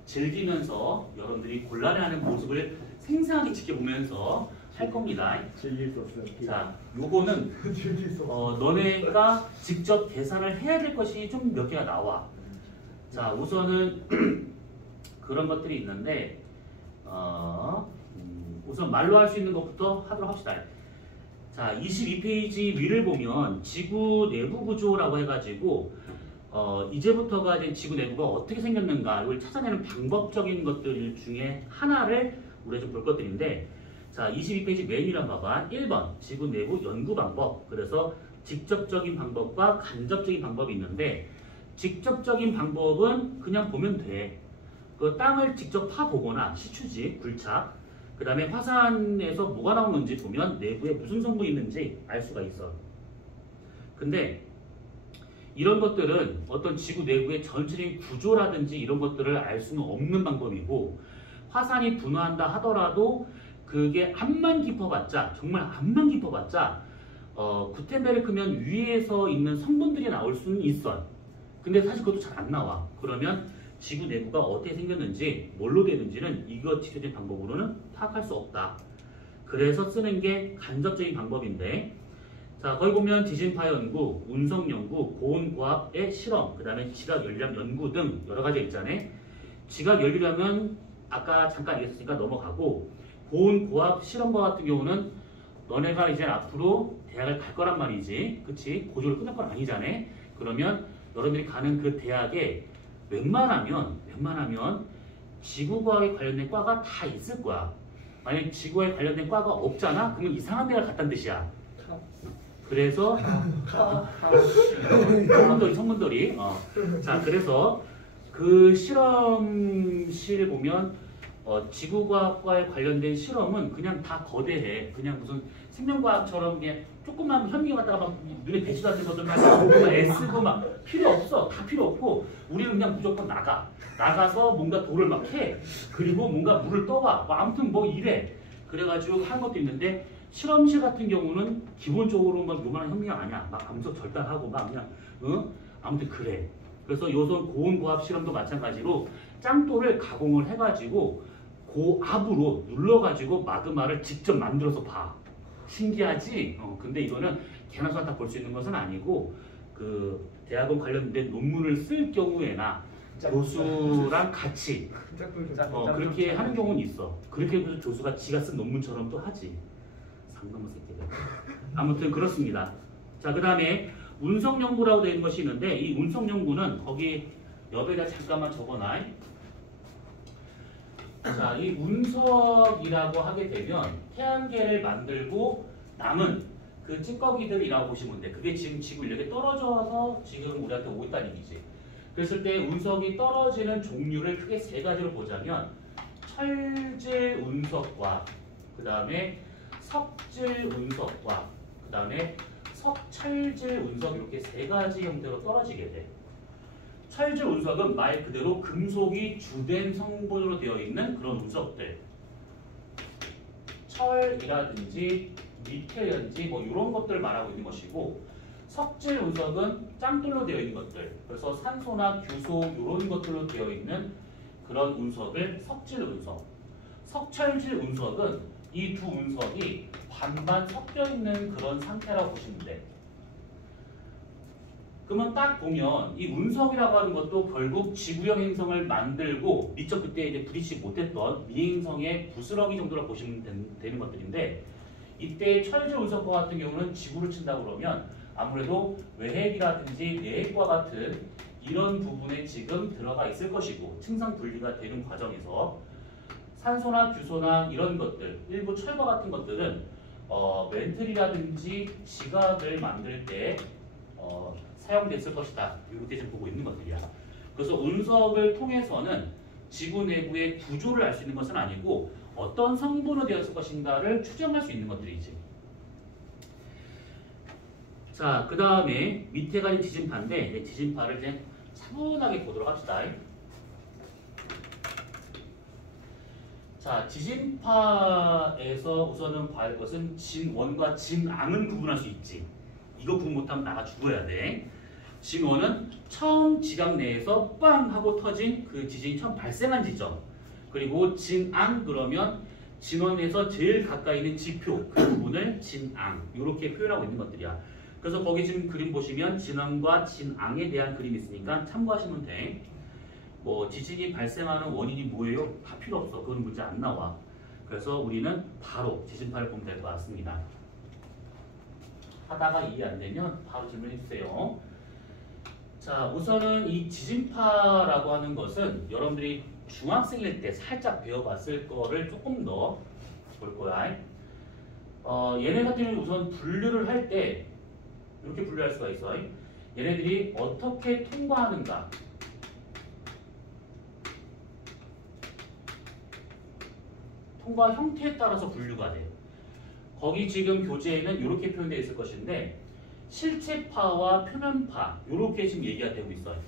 즐기면서 여러분들이 곤란해하는 모습을 생생하게 지켜보면서 할 겁니다. 즐길 수 없어요. 자, 요거는 즐길 수 없어. 너네가 직접 계산을 해야 될 것이 좀 몇 개가 나와. 자, 우선은 그런 것들이 있는데 우선 말로 할 수 있는 것부터 하도록 합시다. 자, 22페이지 위를 보면 지구 내부 구조라고 해가지고 이제부터가 이제 지구 내부가 어떻게 생겼는가 이걸 찾아내는 방법적인 것들 중에 하나를 우리가 좀 볼 것들인데, 자, 22페이지 맨 위를 한번 봐봐. 1번 지구 내부 연구 방법. 그래서 직접적인 방법과 간접적인 방법이 있는데, 직접적인 방법은 그냥 보면 돼. 그 땅을 직접 파보거나 시추지, 굴착, 그 다음에 화산에서 뭐가 나오는지 보면 내부에 무슨 성분이 있는지 알 수가 있어. 근데 이런 것들은 어떤 지구 내부의 전체적인 구조라든지 이런 것들을 알 수는 없는 방법이고, 화산이 분화한다 하더라도 그게 암만 깊어봤자, 정말 암만 깊어봤자 구텐베르크면 위에서 있는 성분들이 나올 수는 있어. 근데 사실 그것도 잘 안 나와. 그러면 지구 내부가 어떻게 생겼는지, 뭘로 되는지는 이거 직접적인 방법으로는 파악할 수 없다. 그래서 쓰는 게 간접적인 방법인데, 자, 거기 보면 지진파 연구, 운석 연구, 고온고압의 실험, 그 다음에 지각 열량 연구 등 여러 가지 있잖아요. 지각 열량은 아까 잠깐 얘기했으니까 넘어가고, 고온고압 실험과 같은 경우는 너네가 이제 앞으로 대학을 갈 거란 말이지. 그치? 고졸을 끝날 건 아니잖아. 그러면 여러분들이 가는 그 대학에 웬만하면 지구과학에 관련된 과가 다 있을 거야. 만약 지구에 관련된 과가 없잖아? 그러면 이상한 데를 갔다는 뜻이야. 그래서 성분들이 자, 그래서 그 실험실 보면 지구과학과에 관련된 실험은 그냥 다 거대해. 그냥 무슨 생명과학처럼 그냥 조금만 현미경 갖다가 막 눈에 배지도 않는 것들만 보고 애쓰고 막 필요 없어. 다 필요 없고 우리는 그냥 무조건 나가서 뭔가 돌을 막 캐. 그리고 뭔가 물을 떠와. 뭐 아무튼 뭐 이래. 그래가지고 한 것도 있는데, 실험실 같은 경우는 기본적으로 막 요만한 현미경 아니야. 막 암석 절단하고 막 그냥 아무튼 그래. 그래서 요선 고온고압 실험도 마찬가지로 짱돌을 가공을 해가지고 고압으로 눌러가지고 마그마를 직접 만들어서 봐. 신기하지? 근데 이거는 개나 소나 다 볼 수 있는 것은 아니고, 그 대학원 관련된 논문을 쓸 경우에나 교수랑 같이 그렇게 하는 경우는 있어. 그렇게 해서 교수가 지가 쓴 논문처럼 또 하지. 상놈의 새끼들. 아무튼 그렇습니다. 자, 그 다음에 운석연구라고 되어 있는 것이 있는데, 이 운석연구는 거기 여기다 잠깐만 적어놔. 자, 이 운석이라고 하게 되면 태양계를 만들고 남은 그 찌꺼기들이라고 보시면 돼. 그게 지금 지구 이렇게 떨어져서 지금 우리한테 오고 있다는 얘기지. 그랬을 때 운석이 떨어지는 종류를 크게 세 가지로 보자면, 철질 운석과 그 다음에 석질 운석과 그 다음에 석철질 운석, 이렇게 세 가지 형태로 떨어지게 돼. 철질 운석은 말 그대로 금속이 주된 성분으로 되어 있는 그런 운석들. 철이라든지 니켈이라든지 뭐 이런 것들을 말하고 있는 것이고, 석질 운석은 짱돌로 되어 있는 것들. 그래서 산소나 규소 이런 것들로 되어 있는 그런 운석을 석질 운석. 석철질 운석은 이 두 운석이 반반 섞여 있는 그런 상태라고 보시면 돼. 그러면 딱 보면 이 운석이라고 하는 것도 결국 지구형 행성을 만들고, 미처 그때 이제 부딪히지 못했던 미행성의 부스러기 정도로 보시면 되는 것들인데, 이때 철질 운석과 같은 경우는 지구를 친다 그러면 아무래도 외핵이라든지 내핵과 같은 이런 부분에 지금 들어가 있을 것이고, 층상 분리가 되는 과정에서 산소나 규소나 이런 것들, 일부 철거 같은 것들은 멘틀이라든지 지각을 만들 때 사용됐을 것이다. 이렇게 지금 보고 있는 것들이야. 그래서 운석을 통해서는 지구 내부의 구조를 알 수 있는 것은 아니고 어떤 성분으로 되었을 것인가를 추정할 수 있는 것들이지. 자, 그 다음에 밑에가 이제 지진파인데 지진파를 이제 차분하게 보도록 합시다. 자, 지진파에서 우선은 봐야 할 것은 진원과 진앙은 구분할 수 있지. 이거 구분 못하면 나가 죽어야 돼. 진원은 처음 지각 내에서 빵 하고 터진 그 지진이 처음 발생한 지점. 그리고 진앙 그러면 진원에서 제일 가까이 있는 지표 그 부분을 진앙 이렇게 표현하고 있는 것들이야. 그래서 거기 지금 그림 보시면 진원과 진앙에 대한 그림이 있으니까 참고하시면 돼. 뭐 지진이 발생하는 원인이 뭐예요? 다 필요 없어. 그건 문제 안 나와. 그래서 우리는 바로 지진파를 보면 될 것 같습니다. 하다가 이해 안 되면 바로 질문해 주세요. 자, 우선은 이 지진파라고 하는 것은 여러분들이 중학생일 때 살짝 배워봤을 거를 조금 더 볼 거야. 얘네 같은 경우는 우선 분류를 할 때 이렇게 분류할 수가 있어. 얘네들이 어떻게 통과하는가. 통과 형태에 따라서 분류가 돼. 거기 지금 교재에는 이렇게 표현되어 있을 것인데 실체파와 표면파 이렇게 지금 얘기가 되고 있어요.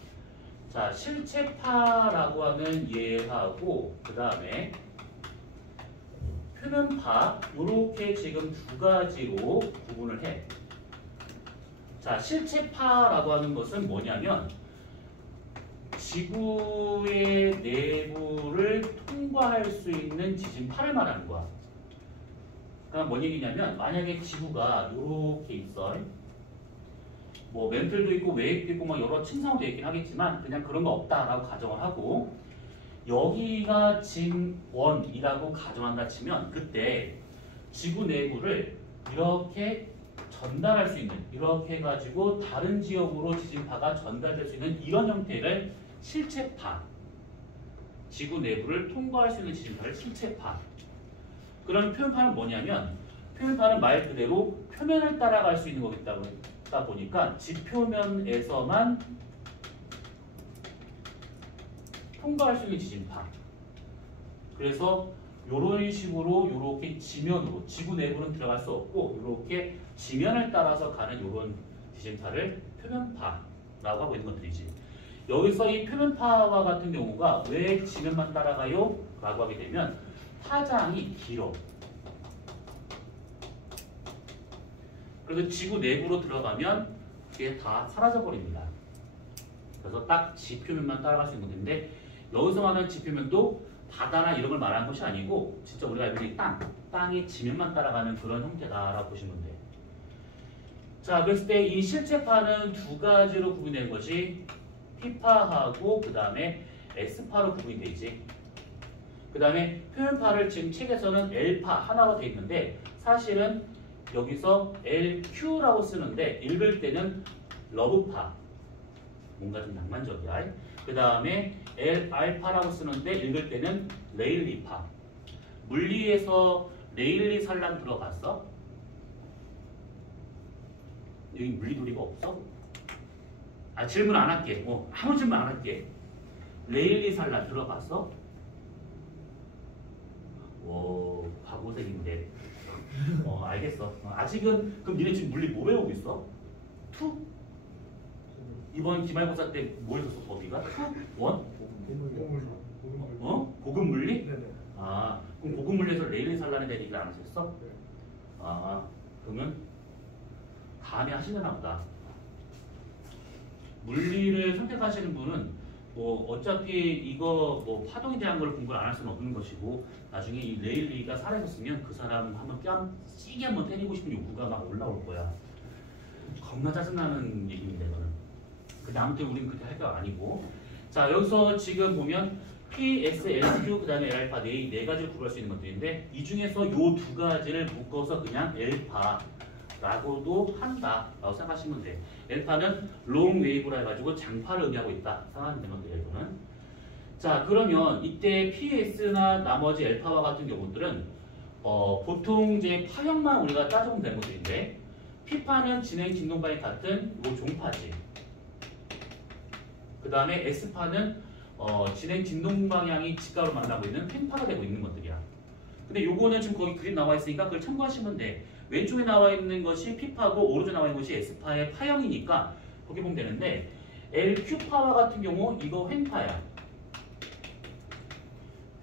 자, 실체파라고 하는 얘하고 그 다음에 표면파 이렇게 지금 두 가지로 구분을 해. 자, 실체파라고 하는 것은 뭐냐면 지구의 내부를 통과할 수 있는 지진파를 말하는 거야. 그럼 뭔 얘기냐면 만약에 지구가 이렇게 있어. 뭐 멘틀도 있고 웨이브도 있고 막 여러 층상으로 되어 있긴 하겠지만 그냥 그런 거 없다라고 가정을 하고 여기가 진원이라고 가정한다 치면 그때 지구 내부를 이렇게 전달할 수 있는 이렇게 해가지고 다른 지역으로 지진파가 전달될 수 있는 이런 형태를 실체파, 지구 내부를 통과할 수 있는 지진파를 실체파. 그런 표현파는 뭐냐면 표현파는 말 그대로 표면을 따라갈 수 있는 거겠다 보니까 지표면에서만 통과할 수 있는 지진파. 그래서 이런 식으로 이렇게 지면으로 지구 내부는 들어갈 수 없고 이렇게 지면을 따라서 가는 이런 지진파를 표면파라고 하고 있는 것들이지. 여기서 이 표면파와 같은 경우가 왜 지면만 따라가요? 라고 하게 되면 파장이 길어. 그래서 지구 내부로 들어가면 그게 다 사라져버립니다. 그래서 딱 지표면만 따라갈 수 있는 건데 여기서 말하는 지표면도 바다나 이런 걸 말하는 것이 아니고 진짜 우리가 알고 있는 땅의 지면만 따라가는 그런 형태다라고 보시면 돼. 자, 그랬을 때 이 실체파는 두 가지로 구분되는 것이 P파하고 그 다음에 S파로 구분이 되지. 그 다음에 표현파를 지금 책에서는 L파 하나로 되어 있는데 사실은 여기서 LQ라고 쓰는데 읽을 때는 러브파. 뭔가 좀 낭만적이야. 그 다음에 L알파라고 쓰는데 읽을 때는 레일리파. 물리에서 레일리 산란 들어봤어? 여기 물리도리가 없어? 아, 질문 안 할게. 아무 질문 안 할게. 레일리 산란 들어봤어? 오, 과고생인데. 알겠어. 아직은 그럼 니네 지금 물리 뭐 배우고 있어? 투? 이번 기말고사 때 뭐 했었어? 범위가? 투? 원? 고급 물리? 네네. 아, 그럼 고급 물리에서 레일리 산란에 대한 얘기를 안 하셨어? 네. 아, 그러면 다음에 하시려나 보다. 물리를 선택하시는 분은 뭐 어차피 이거 뭐 파동에 대한 걸 공부를 안 할 수는 없는 것이고 나중에 이 레일리가 살아있었으면 그 사람 한번 뺨 세게 한번 때리고 싶은 욕구가 막 올라올 거야. 겁나 짜증나는 얘기인데 이거는. 근데 아무튼 우리는 그렇게 할 거 아니고. 자, 여기서 지금 보면 P, S, LQ 그 다음에 L파 네 가지를 구분할 수 있는 것들인데 이 중에서 요 두 가지를 묶어서 그냥 L파 라고도 한다 라고 생각하시면 돼. L파는 롱 웨이브라 해가지고 장파를 의미하고 있다 생각하면 되는 거예요. 이거는. 자, 그러면 이때 PS나 나머지 L파와 같은 경우들은 보통 이제 파형만 우리가 따져보면 되는 것들인데 P파는 진행 진동 방향이 같은 요 종파지. 그 다음에 S파는 진행 진동 방향이 직각으로 만나고 있는 횡파가 되고 있는 것들이야. 근데 요거는 지금 거기 그림 나와 있으니까 그걸 참고하시면 돼. 왼쪽에 나와 있는 것이 P파고 오른쪽에 나와 있는 것이 S파의 파형이니까 거기 보면 되는데 LQ파와 같은 경우 이거 횡파야.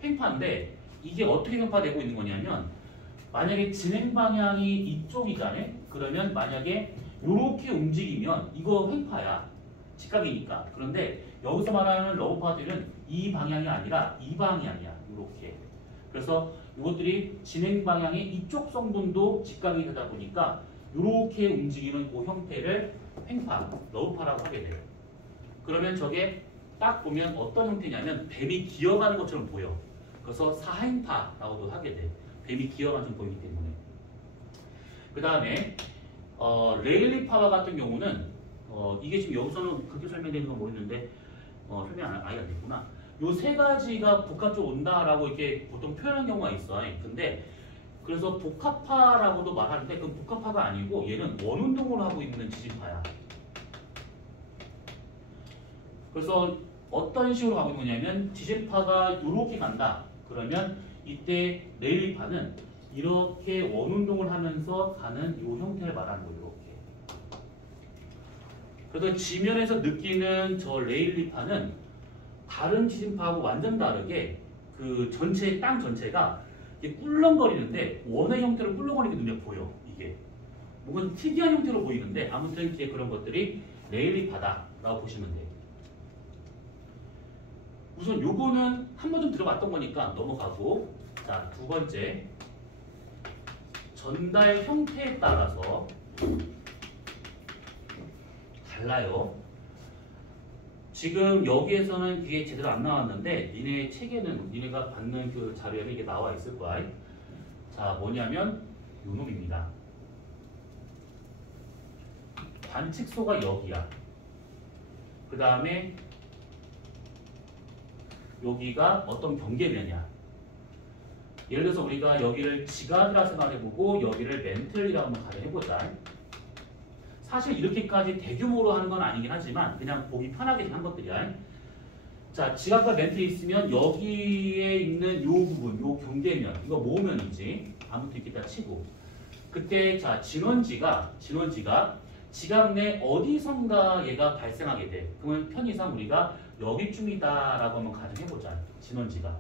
횡파인데 이게 어떻게 횡파되고 있는 거냐면 만약에 진행 방향이 이쪽이잖아요. 그러면 만약에 이렇게 움직이면 이거 횡파야. 직각이니까. 그런데 여기서 말하는 러브파들은 이 방향이 아니라 이 방향이야. 이렇게. 그래서 이것들이 진행 방향의 이쪽 성분도 직각이 되다 보니까 이렇게 움직이는 그 형태를 횡파, 러브파라고 하게 돼요. 그러면 저게 딱 보면 어떤 형태냐면 뱀이 기어가는 것처럼 보여. 그래서 사행파라고도 하게 돼. 뱀이 기어가는 것처럼 보이기 때문에. 그 다음에 레일리파와 같은 경우는 이게 지금 여기서는 그렇게 설명되는 건 모르겠는데 설명 아예 안 됐구나. 요 세 가지가 복합 쪽 온다라고 이렇게 보통 표현하는 경우가 있어. 근데 그래서 복합파라고도 말하는데 그건 복합파가 아니고 얘는 원운동을 하고 있는 지진파야. 그래서 어떤 식으로 가고 있는 거냐면 지진파가 이렇게 간다. 그러면 이때 레일리파는 이렇게 원운동을 하면서 가는 이 형태를 말하는 거예요. 이렇게. 그래서 지면에서 느끼는 저 레일리파는 다른 지진파하고 완전 다르게 그 전체 땅 전체가 이게 꿀렁거리는데 원의 형태로 꿀렁거리는 게 눈에 보여. 이게 뭔가 좀 특이한 형태로 보이는데 아무튼 이제 그런 것들이 레일리파다라고 보시면 돼요. 우선 요거는 한 번 좀 들어봤던 거니까 넘어가고, 자, 두 번째 전달 형태에 따라서 달라요. 지금 여기에서는 그게 제대로 안 나왔는데 니네 책에는 니네가 받는 그 자료에는 이게 나와 있을 거야. 자, 뭐냐면 요 놈입니다. 관측소가 여기야. 그 다음에 여기가 어떤 경계면이야. 예를 들어서 우리가 여기를 지각이라 생각해보고 여기를 멘틀이라고 한번 가정해보자. 사실 이렇게까지 대규모로 하는 건 아니긴 하지만 그냥 보기 편하게 한 것들이야. 자, 지각과 멘틀이 있으면 여기에 있는 요 부분, 요 경계면, 이거 모으면이지. 아무튼 이렇게 다 치고. 그때 자, 진원지가 지각 내 어디선가 얘가 발생하게 돼. 그러면 편의상 우리가 여기쯤이다라고 한번 가정해보자. 진원지가.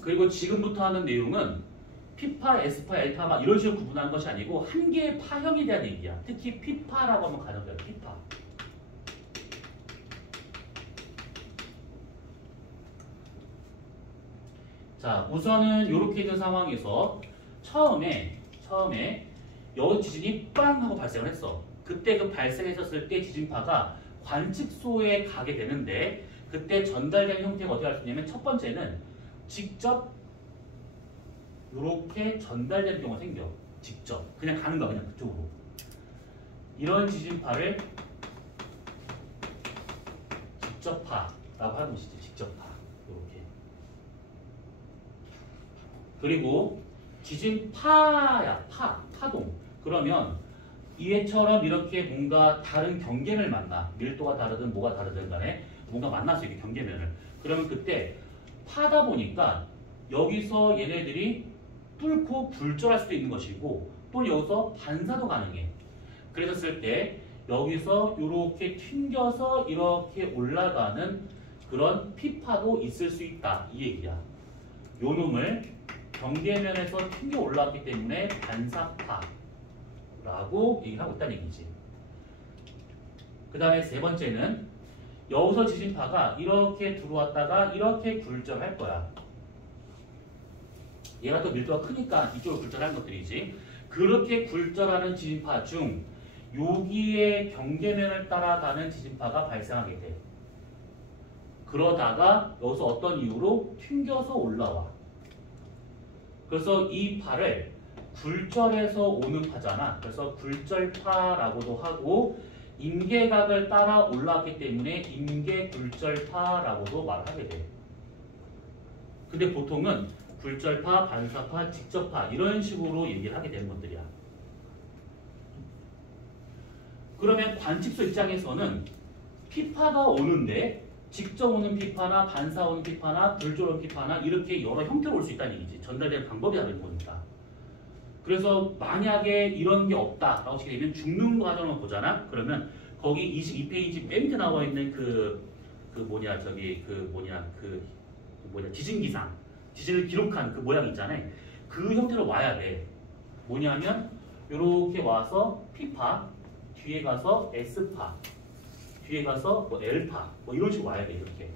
그리고 지금부터 하는 내용은 P파, S파, L파 막 이런 식으로 구분하는 것이 아니고 한 개의 파형에 대한 얘기야. 특히 P파라고 한번 가정해요. P파. 자, 우선은 이렇게 된 상황에서 처음에 여기 지진이 빵 하고 발생을 했어. 그때 그 발생했었을 때 지진파가 관측소에 가게 되는데 그때 전달되는 형태가 어떻게 할 수 있냐면 첫 번째는 직접 이렇게 전달되는 경우가 생겨. 직접 그냥 가는 거야. 그냥 그쪽으로. 이런 지진파를 직접파라고 하는 것이지. 직접파. 이렇게. 그리고 지진파야. 파동. 그러면 이해처럼 이렇게 뭔가 다른 경계를 만나. 밀도가 다르든 뭐가 다르든 간에 뭔가 만났어. 이렇게 경계면을. 그러면 그때 파다 보니까 여기서 얘네들이 뚫고 굴절할 수도 있는 것이고 또 여기서 반사도 가능해. 그랬을 때 여기서 이렇게 튕겨서 이렇게 올라가는 그런 P파도 있을 수 있다. 이 얘기야. 요 놈을 경계면에서 튕겨 올라왔기 때문에 반사파라고 얘기를 하고 있다는 얘기지. 그 다음에 세 번째는 여기서 지진파가 이렇게 들어왔다가 이렇게 굴절할 거야. 얘가 또 밀도가 크니까 이쪽으로 굴절하는 것들이지. 그렇게 굴절하는 지진파 중 여기에 경계면을 따라가는 지진파가 발생하게 돼. 그러다가 여기서 어떤 이유로 튕겨서 올라와. 그래서 이 파를 굴절해서 오는 파잖아. 그래서 굴절파라고도 하고 임계각을 따라 올라왔기 때문에 임계굴절파라고도 말하게 돼. 근데 보통은 굴절파, 반사파, 직접파 이런 식으로 얘기를 하게 되는 것들이야. 그러면 관측소 입장에서는 피파가 오는데 직접 오는 피파나 반사 오는 피파나 불절 오는 피파나 이렇게 여러 형태로 올 수 있다는 얘기지. 전달되는 방법이 다른 거니까. 그래서 만약에 이런 게 없다라고 치게 되면 죽는 과정을 보잖아. 그러면 거기 22페이지 맨 밑에 나와 있는 지진 기상, 지진을 기록한 그 모양 있잖아요. 그 형태로 와야 돼. 뭐냐면 이렇게 와서 P파, 뒤에 가서 S파, 뒤에 가서 뭐 L파, 뭐 이런 식으로 와야 돼. 이렇게.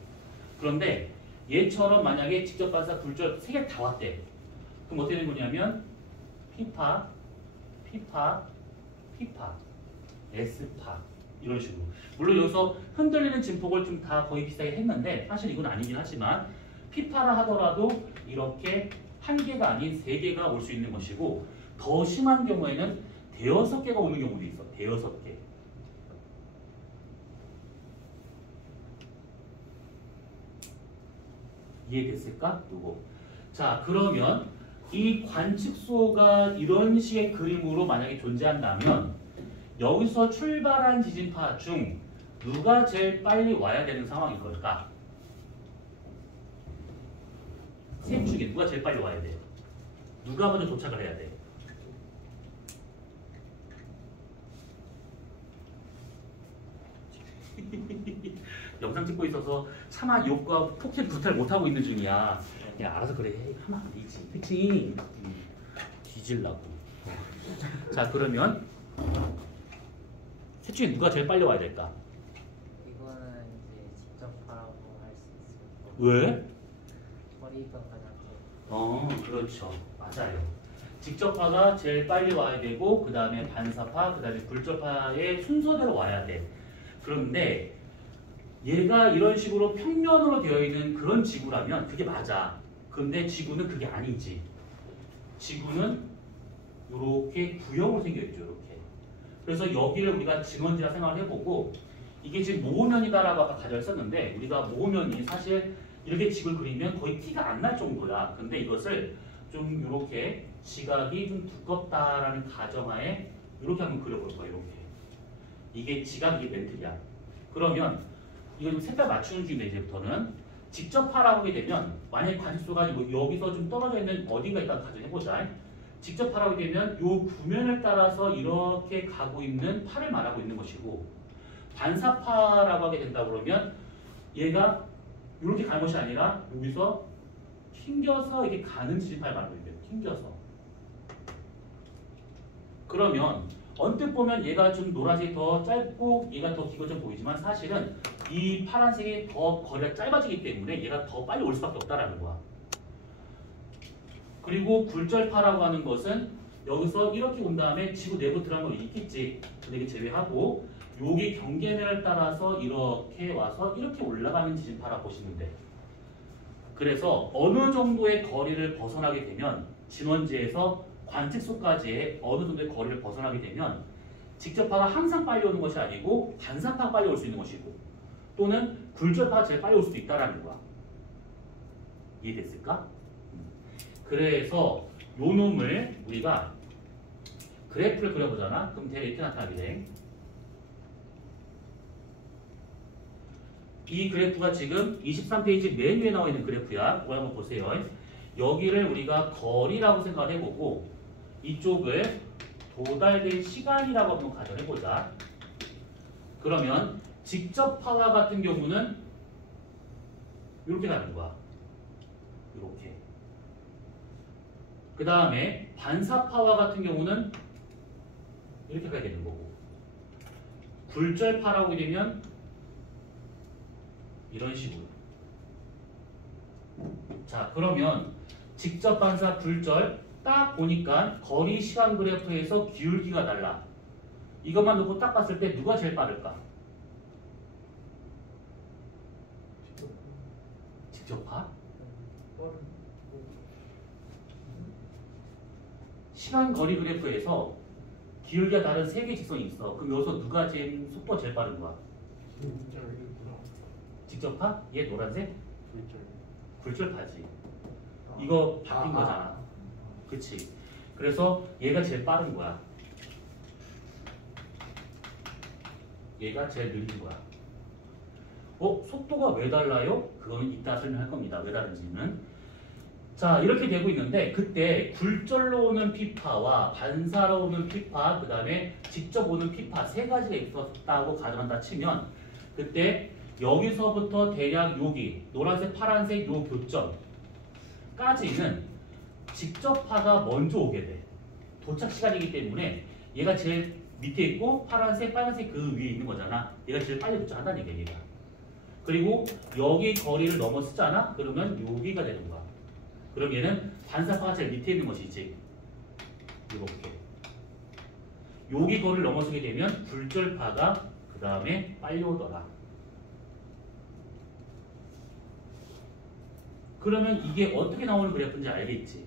그런데 얘처럼 만약에 직접 반사, 불절 세 개 다 왔대. 그럼 어떻게 되는 거냐면 P파, P파, P파, S파 이런 식으로. 물론 여기서 흔들리는 진폭을 좀 다 거의 비슷하게 했는데 사실 이건 아니긴 하지만 P파라 하더라도 이렇게 한 개가 아닌 세 개가 올 수 있는 것이고 더 심한 경우에는 대여섯 개가 오는 경우도 있어. 대여섯 개. 이해됐을까? 요거. 자, 그러면 이 관측소가 이런 식의 그림으로 만약에 존재한다면 여기서 출발한 지진파 중 누가 제일 빨리 와야 되는 상황인 걸까? 셋 중에 누가 제일 빨리 와야 돼? 누가 먼저 도착을 해야 돼? 영상 찍고 있어서 차마 욕과 폭행 구타를 못하고 있는 중이야. 야, 알아서 그래. 하면 안 되지. 그치? 뒤질라고. 자, 그러면 셋 중에 누가 제일 빨리 와야 될까? 이거는 이제 직접 하라고 할 수 있을 거고. 왜? 거리가 가장 그렇죠. 맞아요. 직접파가 제일 빨리 와야 되고 그 다음에 반사파, 그 다음에 불접파의 순서대로 와야 돼. 그런데 얘가 이런 식으로 평면으로 되어 있는 그런 지구라면 그게 맞아. 근데 지구는 그게 아니지. 지구는 이렇게 구형으로 생겨있죠. 이렇게. 그래서 여기를 우리가 증원지라 생각을 해보고 이게 지금 모호면이다라고 아까 가정을 썼는데 우리가 모호면이 사실 이렇게 지구를 그리면 거의 티가 안 날 정도야. 근데 이것을 좀 이렇게 지각이 좀 두껍다라는 가정하에 이렇게 한번 그려볼 거야. 이렇게. 이게 지각, 이게 멘틀이야. 그러면 이거 좀 색깔 맞추는 중인데 이제부터는 직접 파라고 하게 되면 만약에 관측소가 여기서 좀 떨어져 있는 어딘가 있다고 가정해보자. 직접 파라고 하게 되면 이 구면을 따라서 이렇게 가고 있는 파를 말하고 있는 것이고 반사파라고 하게 된다 그러면 얘가 이렇게 가는 것이 아니라 여기서 튕겨서 이렇게 가는 지진파를 말하고 있는 거예요. 튕겨서. 그러면 언뜻 보면 얘가 좀 노란색이 더 짧고 얘가 더 길어져 보이지만 사실은 이 파란색이 더 거리가 짧아지기 때문에 얘가 더 빨리 올 수밖에 없다라는 거야. 그리고 굴절파라고 하는 것은 여기서 이렇게 온 다음에 지구 내부 들어간 거 있겠지. 근데 이게 제외하고 여기 경계면을 따라서 이렇게 와서 이렇게 올라가는 지진파라고 보시면 돼. 그래서 어느 정도의 거리를 벗어나게 되면 진원지에서 관측소까지의 어느 정도의 거리를 벗어나게 되면 직접파가 항상 빨리 오는 것이 아니고 반사파가 빨리 올 수 있는 것이고 또는 굴절파가 제일 빨리 올 수도 있다는 거야. 이해됐을까? 그래서 요 놈을 우리가 그래프를 그려보잖아. 그럼 대략 이렇게 나타나게 돼. 이 그래프가 지금 23페이지 맨 위에 나와 있는 그래프야. 그거 한번 보세요. 여기를 우리가 거리라고 생각을 해보고 이쪽을 도달된 시간이라고 한번 가정해보자. 그러면 직접파와 같은 경우는 이렇게 가는 거야. 이렇게. 그 다음에 반사파와 같은 경우는 이렇게 가야 되는 거고 굴절파라고 되면 이런 식으로. 자, 그러면 직접 반사, 불절 딱 보니까 거리 시간 그래프에서 기울기가 달라. 이것만 놓고 딱 봤을 때 누가 제일 빠를까? 직접파? 시간 거리 그래프에서 기울기가 다른 세 개의 직선이 있어. 그럼 여기서 누가 제일 속도가 제일 빠른 거야? 진짜 알겠구나. 직접파? 얘 노란색? 진짜. 굴절파지. 이거 바뀐 거잖아. 그치? 그래서 얘가 제일 빠른 거야. 얘가 제일 느린 거야. 속도가 왜 달라요? 그거는 이따 설명할 겁니다. 왜 다른지는. 자, 이렇게 되고 있는데 그때 굴절로 오는 피파와 반사로 오는 피파, 그 다음에 직접 오는 피파 세 가지가 있었다고 가정한다 치면 그때 여기서부터 대략 여기 노란색, 파란색 요 교점까지는 직접파가 먼저 오게 돼. 도착 시간이기 때문에 얘가 제일 밑에 있고 파란색, 빨간색 그 위에 있는 거잖아. 얘가 제일 빨리 도착한다는 얘기야, 얘가. 그리고 여기 거리를 넘어서잖아? 그러면 여기가 되는 거야. 그럼 얘는 반사파가 제일 밑에 있는 것이지. 이렇게. 여기 거리를 넘어서게 되면 굴절파가 그 다음에 빨리 오더라. 그러면 이게 어떻게 나오는 그래프인지 알겠지?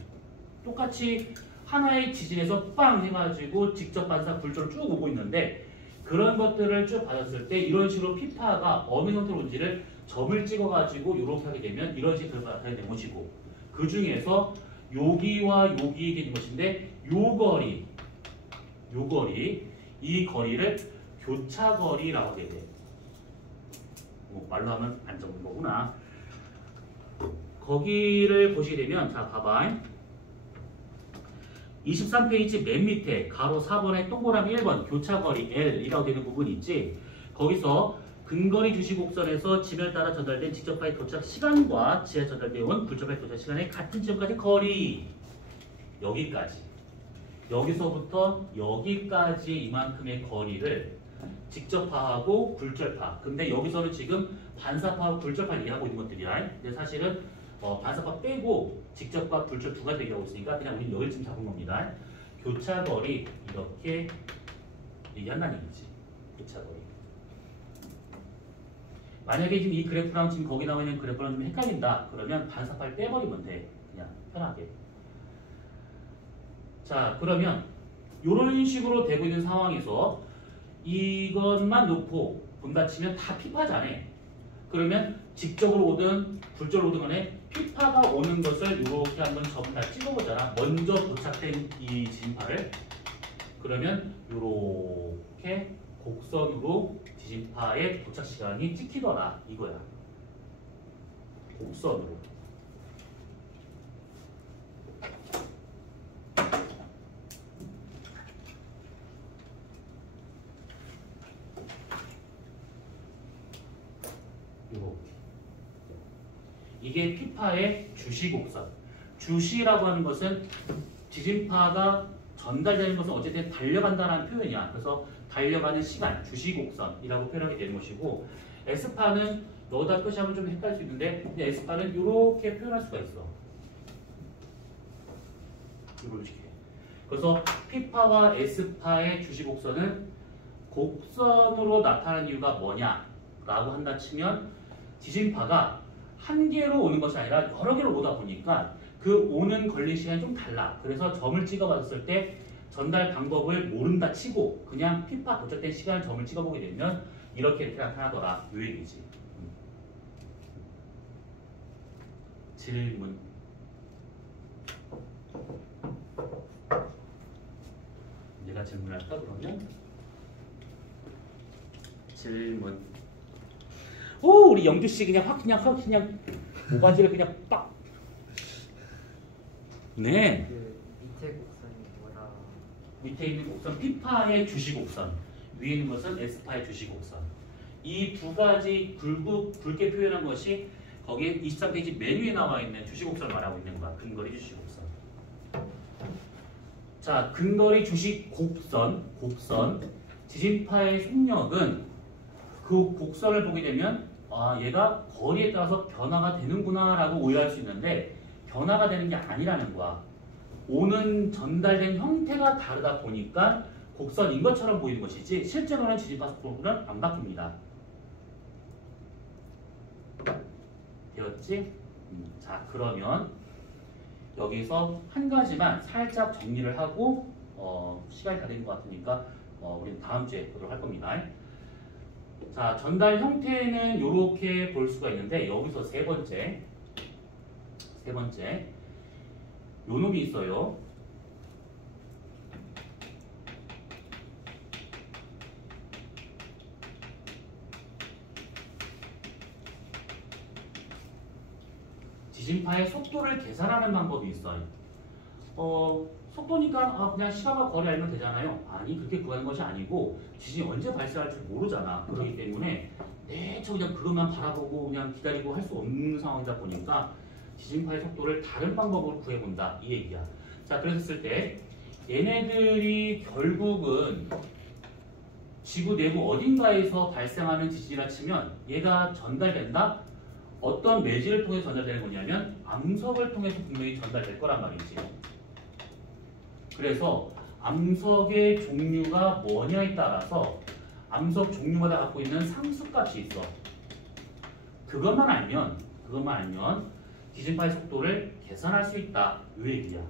똑같이 하나의 지진에서 빵 해가지고 직접 반사 굴절로 쭉 오고 있는데 그런 것들을 쭉 받았을 때 이런 식으로 피파가 어느 형태로 온지를 점을 찍어가지고 이렇게 하게 되면 이런 식으로 나타내는 되는 것이고 그 중에서 여기와 여기에 있는 것인데 요 거리 이 거리를 교차거리라고 하게 돼. 말로 하면 안 적는 거구나. 거기를 보시게 되면 자 봐봐. 23페이지 맨 밑에 가로 4번에 동그라미 1번 교차거리 L이라고 되는 부분이 있지. 거기서 근거리 주시곡선에서 지면에 따라 전달된 직접파의 도착 시간과 지하에 전달되어 온 굴절파의 도착 시간의 같은 지점까지 거리 여기까지 여기서부터 여기까지 이만큼의 거리를 직접파하고 굴절파. 근데 여기서는 지금 반사파하고 굴절파를 얘기하고 있는 것들이야. 근데 사실은 반사파 빼고 직접과 굴절 두 가지 얘기하고 있으니까 그냥 우리는 여기쯤 잡은 겁니다. 교차거리 이렇게 얘기한다는 얘기지. 교차거리. 만약에 지금 이 그래프랑 지금 거기 나와 있는 그래프랑 좀 헷갈린다. 그러면 반사파를 떼버리면 돼. 그냥 편하게. 자, 그러면 이런 식으로 되고 있는 상황에서 이것만 놓고 본다 치면 다 피파잖아. 그러면 직접으로 오든 굴절로 오든 간에 피파가 오는 것을 이렇게 한번 점을 다 찍어보잖아. 먼저 도착된 이 지진파를. 그러면 이렇게 곡선으로 지진파의 도착 시간이 찍히더라. 이거야. 곡선으로. 이게 피파의 주시곡선. 주시라고 하는 것은 지진파가 전달되는 것은 어쨌든 달려간다는 표현이야. 그래서 달려가는 시간, 주시곡선이라고 표현하게 되는 것이고 S파는 너다 표시하면 좀 헷갈릴 수 있는데 근데 S파는 이렇게 표현할 수가 있어. 이렇게. 그래서 P파와 S파의 주시곡선은 곡선으로 나타나는 이유가 뭐냐라고 한다 치면 지진파가 한 개로 오는 것이 아니라 여러 개로 오다 보니까 그 오는 걸린 시간이 좀 달라. 그래서 점을 찍어봤을 때 전달 방법을 모른다 치고 그냥 피파 도착된 시간 점을 찍어보게 되면 이렇게 나타나더라. 요 얘기지. 질문. 내가 질문할까 그러면? 질문. 오, 우리 영주 씨 그냥 확 그냥 모가지를 그냥 빡. 네. 그 밑에 곡선이 뭐라? 밑에 있는 곡선 P파의 주시곡선, 위에 있는 것은 S파의 주시곡선. 이 두 가지 굵게 표현한 것이 거기에 23페이지 맨 위에 나와 있는 주시곡선을 말하고 있는 거야. 근거리 주시곡선. 자, 근거리 주시곡선, 지진파의 속력은 그 곡선을 보게 되면 아, 얘가 거리에 따라서 변화가 되는구나 라고 오해할 수 있는데 변화가 되는 게 아니라는 거야. 오는 전달된 형태가 다르다 보니까 곡선인 것처럼 보이는 것이지 실제로는 지진파 속도는 안 바뀝니다. 되었지? 자, 그러면 여기서 한 가지만 살짝 정리를 하고 시간이 다 된 것 같으니까 우리는 다음 주에 보도록 할 겁니다. 자, 전달 형태는 이렇게 볼 수가 있는데 여기서 세 번째 요 놈이 있어요. 지진파의 속도를 계산하는 방법이 있어요. 속도니까 그냥 시간과 거리 알면 되잖아요. 아니, 그렇게 구하는 것이 아니고 지진이 언제 발생할 줄 모르잖아. 그렇기 때문에 대충 그냥 그것만 바라보고 그냥 기다리고 할 수 없는 상황이다 보니까 지진파의 속도를 다른 방법으로 구해본다 이 얘기야. 자, 그랬을 때 얘네들이 결국은 지구 내부 어딘가에서 발생하는 지진이라 치면 얘가 전달된다? 어떤 매질을 통해서 전달되는 거냐면 암석을 통해서 분명히 전달될 거란 말이지. 그래서 암석의 종류가 뭐냐에 따라서 암석 종류마다 갖고 있는 상수값이 있어. 그것만 알면 지진파의 속도를 계산할 수 있다 이 얘기야.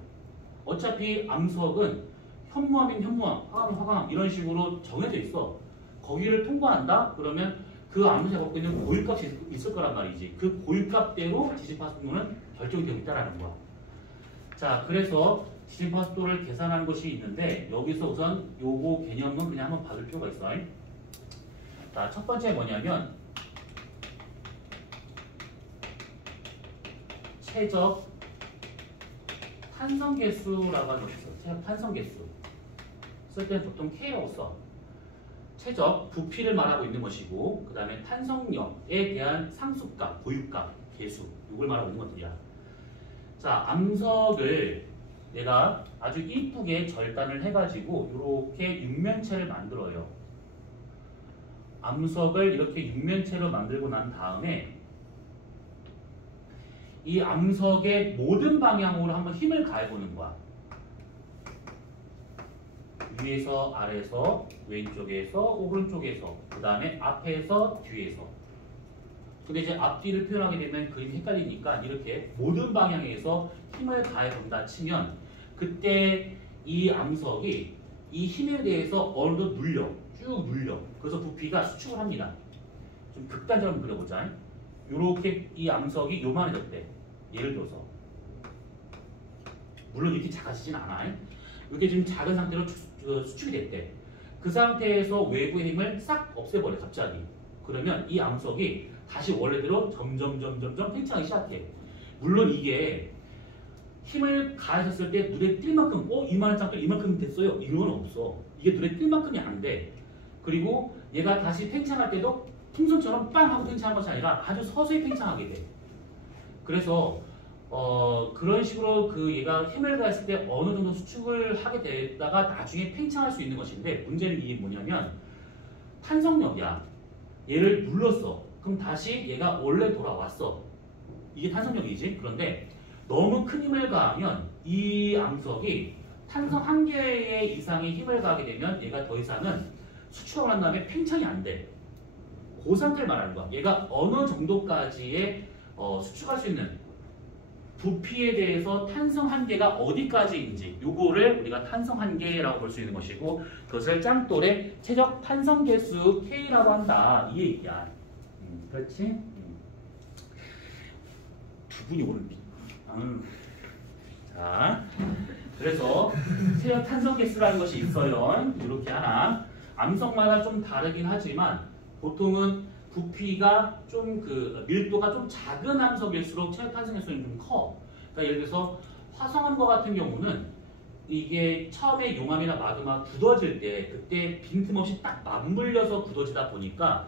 어차피 암석은 현무암이면 현무암, 화강이면 화강 이런 식으로 정해져 있어. 거기를 통과한다? 그러면 그 암석이 갖고 있는 고유값이 있을 거란 말이지. 그 고유값대로 지진파 속도는 결정되고 있다는 거야. 자, 그래서 지진파 속도를 계산하는 것이 있는데 여기서 우선 요거 개념은 그냥 한번 봐줄 필요가 있어. 자, 첫 번째 뭐냐면 최적 탄성계수라고 하는 것이 있어. 최적 탄성계수. 쓸 때는 보통 K라고 써. 최적 부피를 말하고 있는 것이고 그 다음에 탄성력에 대한 상수값, 고유값, 계수 이걸 말하고 있는 것들이야. 자, 암석을 내가 아주 이쁘게 절단을 해가지고 이렇게 육면체를 만들어요. 암석을 이렇게 육면체로 만들고 난 다음에 이 암석의 모든 방향으로 한번 힘을 가해보는 거야. 위에서, 아래에서, 왼쪽에서, 오른쪽에서, 그 다음에 앞에서, 뒤에서. 근데 이제 앞뒤를 표현하게 되면 그림이 헷갈리니까 이렇게 모든 방향에서 힘을 가해본다 치면 그때 이 암석이 이 힘에 대해서 어느 정도 눌려. 쭉 눌려. 그래서 부피가 수축을 합니다. 좀 극단적으로 그려보자. 요렇게 이 암석이 요만해졌대. 예를 들어서. 물론 이렇게 작아지진 않아. 이렇게 지금 작은 상태로 수축이 됐대. 그 상태에서 외부의 힘을 싹 없애버려 갑자기. 그러면 이 암석이 다시 원래대로 점점 팽창하기 시작해. 물론 이게 힘을 가하셨을 때 눈에 띌 만큼 이만한 장도 이만큼 됐어요. 이건 없어. 이게 눈에 띌 만큼이 안 돼. 그리고 얘가 다시 팽창할 때도 풍선처럼 빵 하고 팽창한 것이 아니라 아주 서서히 팽창하게 돼. 그래서 그런 식으로 얘가 힘을 가했을 때 어느 정도 수축을 하게 되다가 나중에 팽창할 수 있는 것인데 문제는 이게 뭐냐면 탄성력이야. 얘를 눌렀어. 그럼 다시 얘가 원래 돌아왔어. 이게 탄성력이지. 그런데 너무 큰 힘을 가하면 이 암석이 탄성 한계 이상의 힘을 가하게 되면 얘가 더 이상은 수축하고 난 다음에 팽창이 안 돼. 그 상태를 말하는 거야. 얘가 어느 정도까지의 수축할 수 있는 부피에 대해서 탄성 한계가 어디까지인지 요거를 우리가 탄성 한계라고 볼 수 있는 것이고 그것을 짱돌의 최적 탄성 계수 K라고 한다 이 얘기야. 그렇지? 두 분이 오늘 자, 그래서 최적 탄성 계수라는 것이 있어요. 이렇게 하나. 암석마다 좀 다르긴 하지만 보통은 부피가 좀 밀도가 좀 작은 암석일수록 최적 탄성 계수는 좀 커. 그러니까 예를 들어서 화성암과 같은 경우는 이게 처음에 용암이나 마그마 굳어질 때 그때 빈틈없이 딱 맞물려서 굳어지다 보니까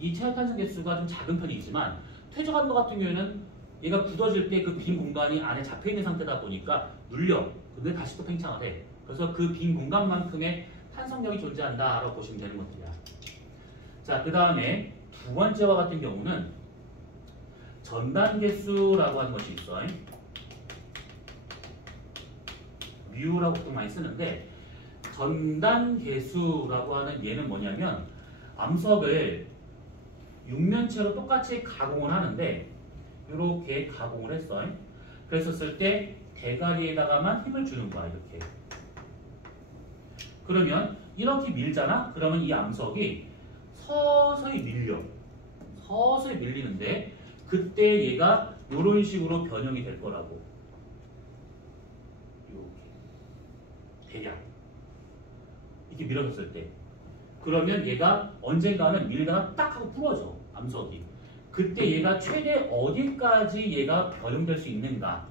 이 최적 탄성 계수가 좀 작은 편이지만 퇴적암과 같은 경우에는 얘가 굳어질 때 그 빈 공간이 안에 잡혀 있는 상태다 보니까 눌려. 근데 다시 또 팽창을 해. 그래서 그 빈 공간만큼의 탄성력이 존재한다라고 보시면 되는 것들이야. 자, 그 다음에 두 번째와 같은 경우는 전단 개수라고 하는 것이 있어. 뮤라고 보통 많이 쓰는데 전단 개수라고 하는 얘는 뭐냐면 암석을 육면체로 똑같이 가공을 하는데 이렇게 가공을 했어. 그랬었을 때 대가리에다가만 힘을 주는 거야. 이렇게 그러면 이렇게 밀잖아? 그러면 이 암석이 서서히 밀려. 서서히 밀리는데 그때 얘가 이런 식으로 변형이 될 거라고. 이렇게. 대략. 이렇게 밀어졌을 때. 그러면 얘가 언젠가는 밀다가 딱 하고 부러져. 암석이. 그때 얘가 최대 어디까지 얘가 변형될 수 있는가.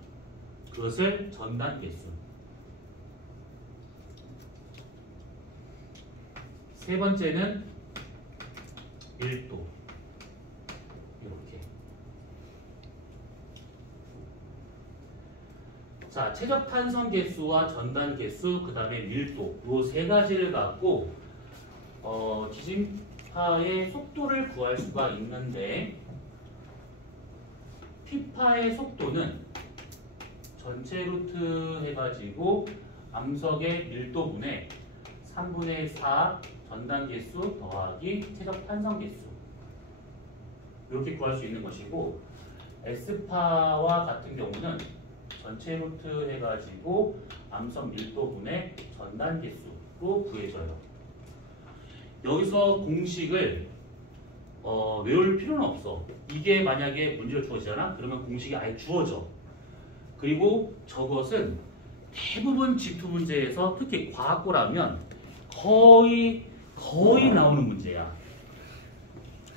그것을 전단 개수. 세 번째는 밀도. 이렇게. 자, 최적 탄성 개수와 전단 개수, 그 다음에 밀도. 이 세 가지를 갖고 지진파의 속도를 구할 수가 있는데 P파의 속도는 전체 루트 해가지고 암석의 밀도분의 3분의 4 전단 개수 더하기 최적 탄성 개수 이렇게 구할 수 있는 것이고 S파와 같은 경우는 전체 루트 해가지고 암석 밀도분의 전단 개수로 구해져요. 여기서 공식을 외울 필요는 없어. 이게 만약에 문제로 주어지잖아? 그러면 공식이 아예 주어져. 그리고 저것은 대부분 G2 문제에서 특히 과학고라면 거의 나오는 문제야.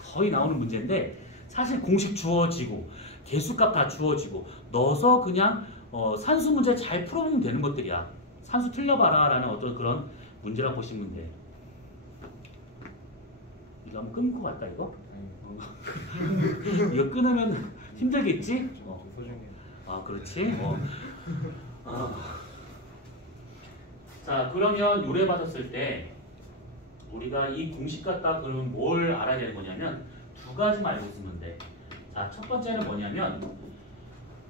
거의 나오는 문제인데 사실 공식 주어지고 개수값 다 주어지고 넣어서 그냥 산수 문제 잘 풀어보면 되는 것들이야. 산수 틀려봐라 라는 어떤 그런 문제라고 보시면 돼. 이거 한번 끊고 갈까 이거? 이거 끊으면 힘들겠지? 아 그렇지? 자 그러면 요래 받았을 때 우리가 이 공식 갖다 그러면 뭘 알아야 되는 거냐면 두 가지만 알고 있으면 돼. 자 첫 번째는 뭐냐면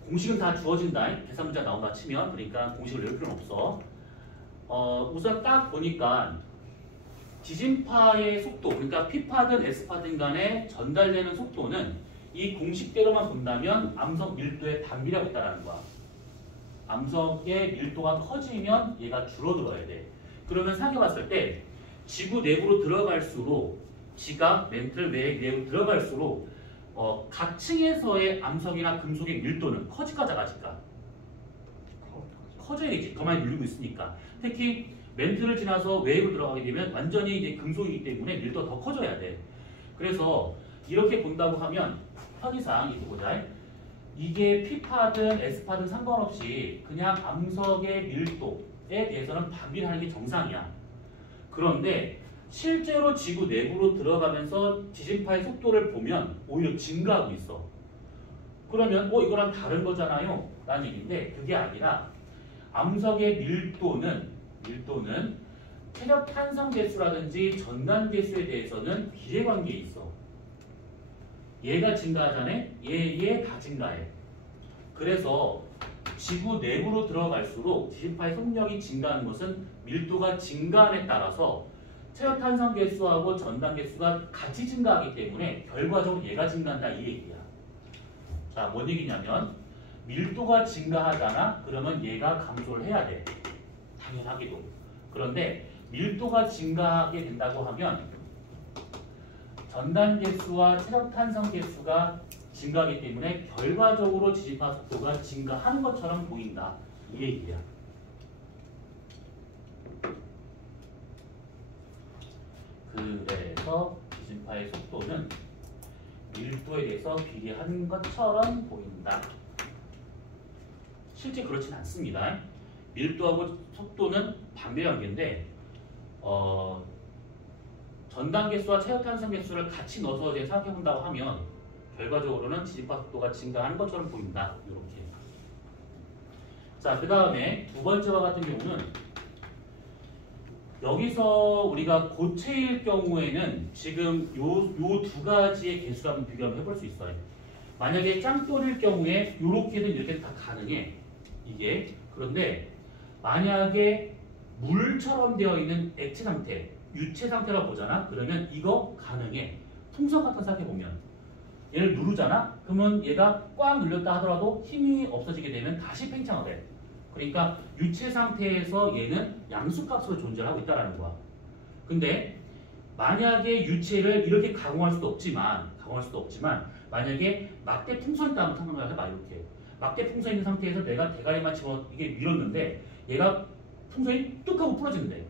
공식은 다 주어진다. 계산 문제가 나온다 치면 그러니까 공식을 외울 필요는 없어. 우선 딱 보니까 지진파의 속도, 그러니까 P파든 S파든 간에 전달되는 속도는 이 공식대로만 본다면 암석 밀도의 반비례하고 있다는 거야. 암석의 밀도가 커지면 얘가 줄어들어야 돼. 그러면 생각해봤을 때 지구 내부로 들어갈수록 지각, 멘틀, 외액 내로 들어갈수록 각 층에서의 암석이나 금속의 밀도는 커질까 작아질까? 커져야겠지. 더 많이 밀리고 있으니까. 특히 멘트를 지나서 외액으로 들어가게 되면 완전히 이제 금속이기 때문에 밀도가 더 커져야 돼. 그래서 이렇게 본다고 하면 편의상 이렇게 보자. 이게 P파든 S파든 상관없이 그냥 암석의 밀도에 대해서는 반비례하는 게 정상이야. 그런데 실제로 지구 내부로 들어가면서 지진파의 속도를 보면 오히려 증가하고 있어. 그러면 이거랑 다른 거잖아요 라는 얘기인데 그게 아니라 암석의 밀도는 최적 탄성 개수라든지 전단 개수에 대해서는 비례관계에 있어. 얘가 증가하잖아. 얘 다 증가해. 그래서 지구 내부로 들어갈수록 지진파의 속력이 증가하는 것은 밀도가 증가함에 따라서 최적 탄성 개수하고 전단 개수가 같이 증가하기 때문에 결과적으로 얘가 증가한다 이 얘기야. 자, 뭔 얘기냐면 밀도가 증가하잖아. 그러면 얘가 감소를 해야 돼. 당연하게도. 그런데 밀도가 증가하게 된다고 하면 전단 개수와 최적 탄성 개수가 증가하기 때문에 결과적으로 지진파 속도가 증가하는 것처럼 보인다. 이 얘기야. 그래서 지진파의 속도는 밀도에 대해서 비례한 것처럼 보인다. 실제 그렇진 않습니다. 밀도하고 속도는 반비례관계인데 전단 개수와 최적 탄성 개수를 같이 넣어서 생각해 본다고 하면 결과적으로는 지진파 속도가 증가하는 것처럼 보인다. 이렇게. 자, 그 다음에 두 번째와 같은 경우는 여기서 우리가 고체일 경우에는 지금 요 두 가지의 개수를 한번 비교 한번 해볼 수 있어요. 만약에 짱돌일 경우에 이렇게든 이렇게 다 가능해. 이게. 그런데 만약에 물처럼 되어 있는 액체 상태, 유체 상태라고 보잖아. 그러면 이거 가능해. 풍선 같은 생각해보면 얘를 누르잖아. 그러면 얘가 꽉 눌렸다 하더라도 힘이 없어지게 되면 다시 팽창을 해. 그러니까 유체 상태에서 얘는 양수값으로 존재하고 있다는 거야. 근데 만약에 유체를 이렇게 가공할 수도 없지만 만약에 막대 풍선이 있다면 상관을 해봐. 이렇게 막대 풍선 있는 상태에서 내가 대가리만 집어 이게 밀었는데 얘가 풍선이 뚝 하고 부러지는데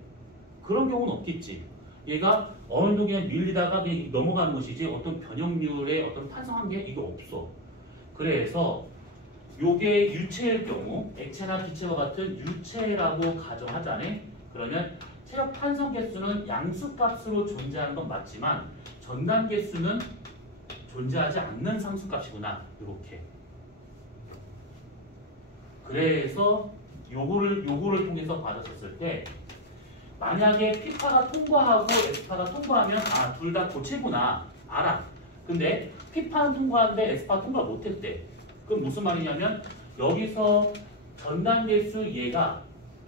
그런 경우는 없겠지. 얘가 어느 정도 그냥 밀리다가 그냥 넘어가는 것이지 어떤 변형률의 어떤 탄성한 게 이게 없어. 그래서 요게 유체일 경우 액체나 기체와 같은 유체라고 가정하자네. 그러면 체력 탄성 개수는 양수값으로 존재하는 건 맞지만 전단 개수는 존재하지 않는 상수값이구나. 이렇게. 그래서 요거를 통해서 받았었을 때 만약에 피파가 통과하고 에스파가 통과하면 아, 둘 다 고체구나. 알아. 근데 피파는 통과하는데 에스파 통과 못했대. 그럼 무슨 말이냐면 여기서 전단 개수 얘가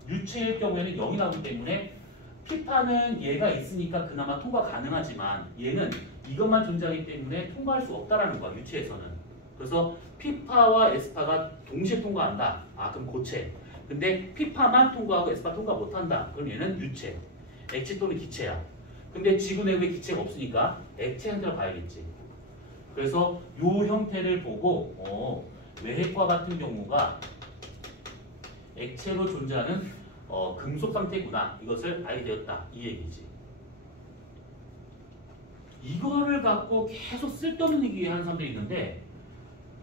유체일 경우에는 0이 나오기 때문에 피파는 얘가 있으니까 그나마 통과 가능하지만 얘는 이것만 존재하기 때문에 통과할 수 없다라는 거야. 유체에서는. 그래서 피파와 에스파가 동시에 통과한다. 아, 그럼 고체. 근데 피파만 통과하고 에스파 통과 못한다. 그럼 얘는 유체. 액체 또는 기체야. 근데 지구 내부에 기체가 없으니까 액체 형태를 봐야겠지. 그래서 이 형태를 보고 외핵과 같은 경우가 액체로 존재하는 금속 상태구나. 이것을 알게 되었다. 이 얘기지. 이거를 갖고 계속 쓸데없는 얘기 하는 사람들이 있는데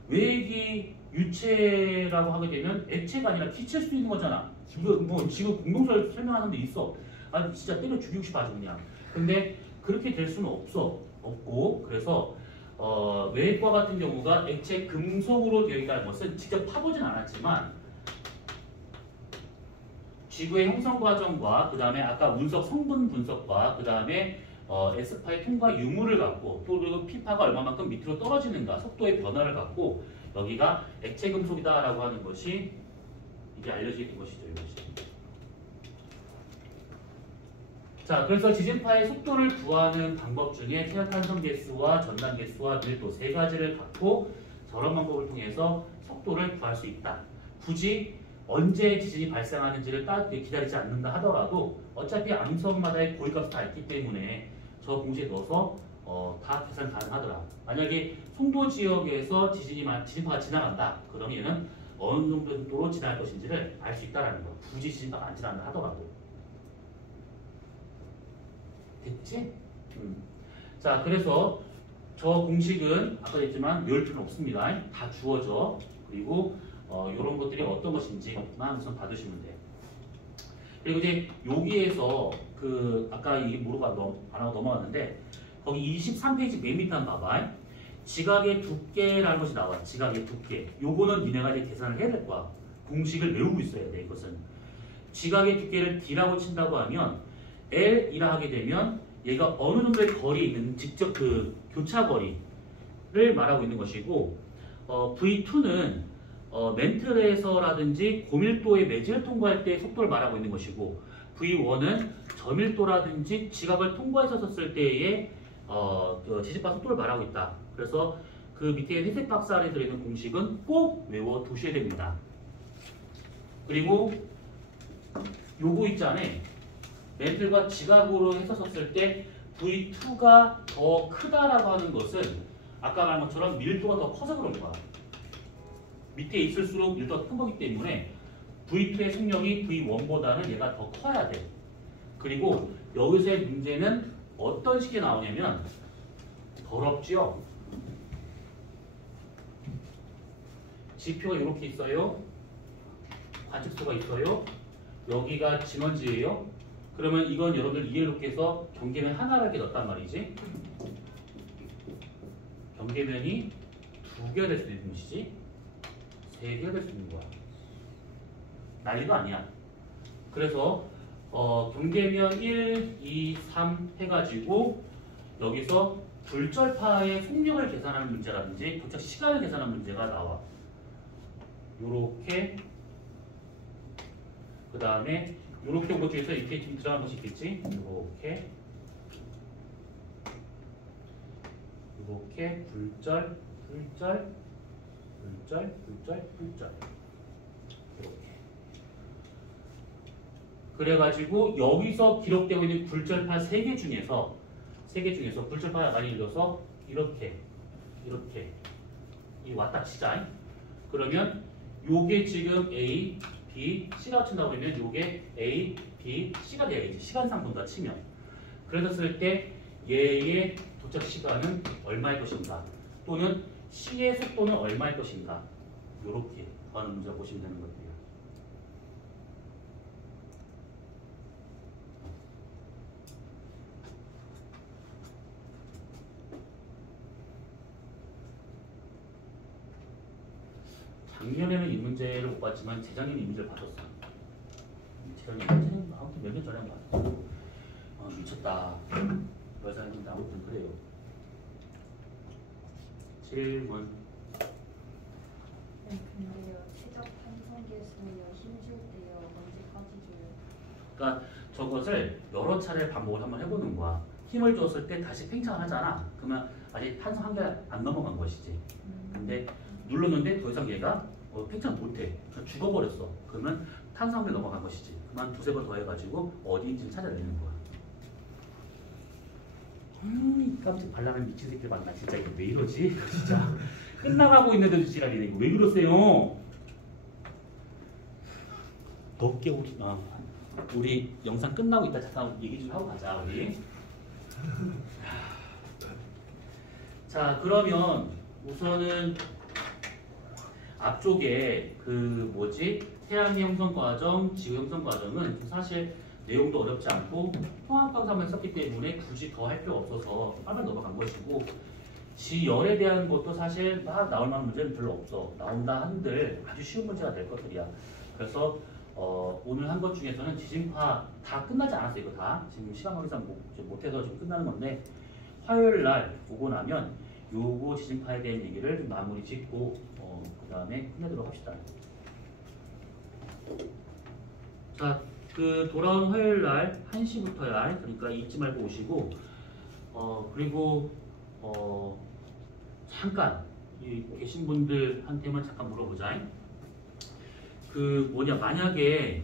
외핵이 유체라고 하게 되면 액체가 아니라 기체일 수도 있는 거잖아. 이거 뭐 지금 공동설 설명하는 데 있어. 아니 진짜 때려 죽이고 싶어 아주 그냥. 근데 그렇게 될 수는 없고 그래서 외핵과 같은 경우가 액체 금속으로 되어 있다는 것은 직접 파보진 않았지만 지구의 형성 과정과 그 다음에 아까 운석 성분 분석과 그 다음에 에스파의 통과 유무를 갖고 또 그리고 피파가 얼마만큼 밑으로 떨어지는가 속도의 변화를 갖고 여기가 액체 금속이다라고 하는 것이 이게 알려지게 된 것이죠. 이것이. 자, 그래서 지진파의 속도를 구하는 방법 중에 체력 탄성 개수와 전단 개수와 밀도 세 가지를 갖고 저런 방법을 통해서 속도를 구할 수 있다. 굳이 언제 지진이 발생하는지를 기다리지 않는다 하더라도 어차피 암석마다의 고위값이 다 있기 때문에 저 공식에 넣어서 다 계산 가능하더라. 만약에 송도 지역에서 지진파가 지나간다. 그러면 얘는 어느 정도로 지나갈 것인지를 알 수 있다는 거. 굳이 지진파가 안 지나간다 하더라도. 됐지? 자, 그래서 저 공식은 아까 했지만 외울 필요는 없습니다. 다 주어져. 그리고 이런 것들이 어떤 것인지만 우선 받으시면 돼요. 그리고 이제 여기에서 아까 이게 모르고 안 하고 넘어갔는데 거기 23페이지 맨 밑에 한번 봐봐. 지각의 두께라는 것이 나와. 지각의 두께. 요거는 니네가 이제 계산을 해야 될 거야. 공식을 외우고 있어야 돼. 이것은. 지각의 두께를 D라고 친다고 하면 L이라 하게 되면 얘가 어느 정도의 거리에 있는 직접 교차 거리를 말하고 있는 것이고 V2는 멘틀에서라든지 고밀도의 매질을 통과할 때 속도를 말하고 있는 것이고 V1은 저밀도라든지 지각을 통과해서 썼을 때의 지진파 속도를 말하고 있다. 그래서 그 밑에 회색 박스 안에 들어있는 공식은 꼭 외워 두셔야 됩니다. 그리고 요거 있잖아. 멘틀과 지각으로 해서 썼을 때 V2가 더 크다라고 하는 것은 아까 말한 것처럼 밀도가 더 커서 그런 거야. 밑에 있을수록 밀도가 큰 거기 때문에 V2의 속력이 V1보다는 얘가 더 커야 돼. 그리고 여기서의 문제는 어떤 식이 나오냐면 더럽지요. 지표가 이렇게 있어요. 관측소가 있어요. 여기가 진원지예요. 그러면 이건 여러분들 이해를 돕기 위해서 경계면 하나를 이렇게 넣었단 말이지. 경계면이 두 개가 될 수도 있는 것이지. 세 개가 될 수 있는 거야. 난리도 아니야. 그래서 경계면 1, 2, 3 해가지고 여기서 불절파의 속력을 계산하는 문제라든지 도착 시간을 계산하는 문제가 나와. 요렇게 그 다음에 요렇게 온 것 중에서 이렇게 좀 들어간 것이 있겠지? 요렇게 불절 이렇게 그래가지고 여기서 기록되고 있는 굴절파 3개 중에서 굴절파 많이 읽어서 이렇게 이 왔다 치자. 그러면 요게 지금 A, B, C라고 친다고 그러면 요게 A, B, C가 돼야겠지. 시간상 본다 치면. 그랬을 때 얘의 도착 시간은 얼마일 것인가? 또는 C의 속도는 얼마일 것인가? 요렇게 하는 문제 보시면 되는 것들이에요. 작년에는 이 문제를 못 봤지만 재작년에 이 문제를 봤었어. 재작년에 아무튼 몇 년 전에 한번 봤었어. 미쳤다. 그래서 했는데 아무튼 그래요. 질문. 네, 근데요, 최적 탄성계수요, 힘줄 때요, 언제까지 줘요? 그러니까 저것을 여러 차례 반복을 한번 해보는 거야. 힘을 줬을 때 다시 팽창을 하잖아. 그러면 아직 탄성 한 개 안 넘어간 것이지. 근데 눌렀는데 더 이상 얘가 팽창 못해. 죽어버렸어. 그러면 탄성 한 개 넘어간 것이지. 그만 두세 번 더 해가지고 어디인지 찾아내는 거야. 깜짝 발랄한 미친 새끼를 만나. 진짜 이거 왜 이러지? 진짜 끝나가고 있는데도 지랄이네. 이거 왜 그러세요? 덥게 우리 영상 끝나고 있다 잠깐 얘기 좀 하고 가자 우리. 자 그러면 우선은 앞쪽에 그 태양의 형성 과정, 지구 형성 과정은 사실 내용도 어렵지 않고 통합방사만 썼기 때문에 굳이 더 할 필요 없어서 빨리 넘어간 것이고, 지열에 대한 것도 사실 막 나올 만한 문제는 별로 없어. 나온다 한들 아주 쉬운 문제가 될 것들이야. 그래서 오늘 한 것 중에서는 지진파 다 끝나지 않았어요. 이거 다 지금 시간 관계상 못해서 지금 끝나는 건데, 화요일 날 오고 나면 요거 지진파에 대한 얘기를 좀 마무리 짓고 그 다음에 끝내도록 합시다. 자, 그 돌아온 화요일 날 1시부터야. 그러니까 잊지 말고 오시고, 그리고 잠깐 이 계신 분들한테만 잠깐 물어보자. 만약에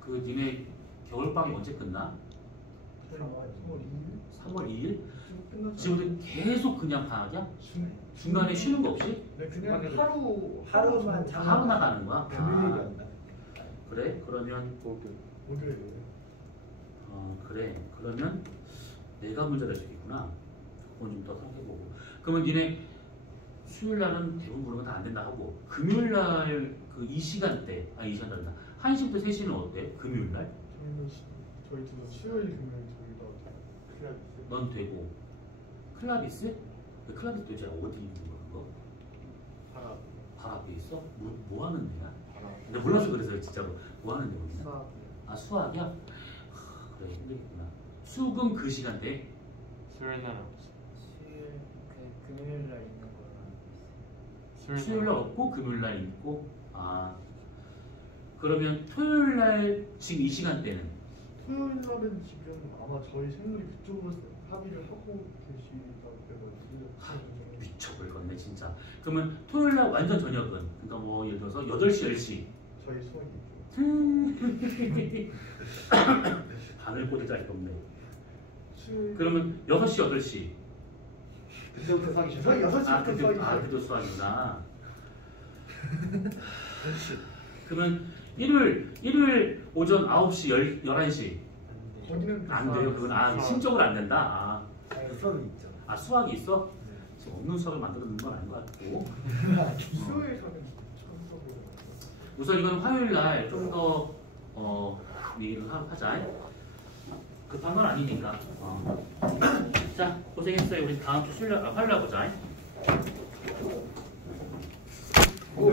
그 니네 겨울방이 언제 끝나? 3월 2일? 지금부터 계속 그냥 방학이야? 중간에 쉬는 거 없이? 네, 그냥 하루만 하루 나가는 거야? 별일이었나? 그래? 그러면 오늘 그래. 그러면 내가 문제를 주겠구나. 그건 좀 더 생각해보고. 그러면 니네 수요일 날은 대부분 그런 거 다 안 된다 하고, 금요일 날 그 이 시간대, 이 시간대다. 1시부터 3시는 어때? 금요일 날? 저희 둘 수요일 금요일 저희가 클라스 넌 되고. 클라비스? 그 클라비스 도대체 어디 있는 거야 그거? 발 앞에 있어? 뭐 하는 데야? 근데 몰라서 그래서 진짜로 뭐 하는 데 거기냐? 수학. 수학이야? 그래 힘들겠구나. 수금 그 시간대? 수요일 날 수요일 금요일 날 있는 걸로 알고 있어요. 수요일 날 없고 금요일 날 있고. 그러면 토요일 날 지금 이 시간대는? 토요일 날은 지금 아마 저희 생물이 그쪽으로 합의를 하고 계시다 그래가지고 미쳐버리겠네 진짜. 그러면 토요일 날 완전 저녁은? 그러니까 뭐 예를 들어서 8시, 10시 저희 수학이 있죠. 바늘 꽂을 자리가 없네. 수요일 그러면 6시, 8시. 그때부터 사기 저희 6시부터 그래도 수학이구나. 그러면 일요일 오전 9시, 11시. 거기는 안 돼요. 그건 심적으로 안 된다. 수업이 있죠. 수학이 있어? 지금 없는 수학을 만들어 놓은 건 아닌 것 같고. 수요일 가면 참석으로 우선 이건 화요일 날 좀 더 얘기를 하자. 급한 건 아니니까. 자, 고생했어요. 우리 다음 주 화요일 날 보자. 오,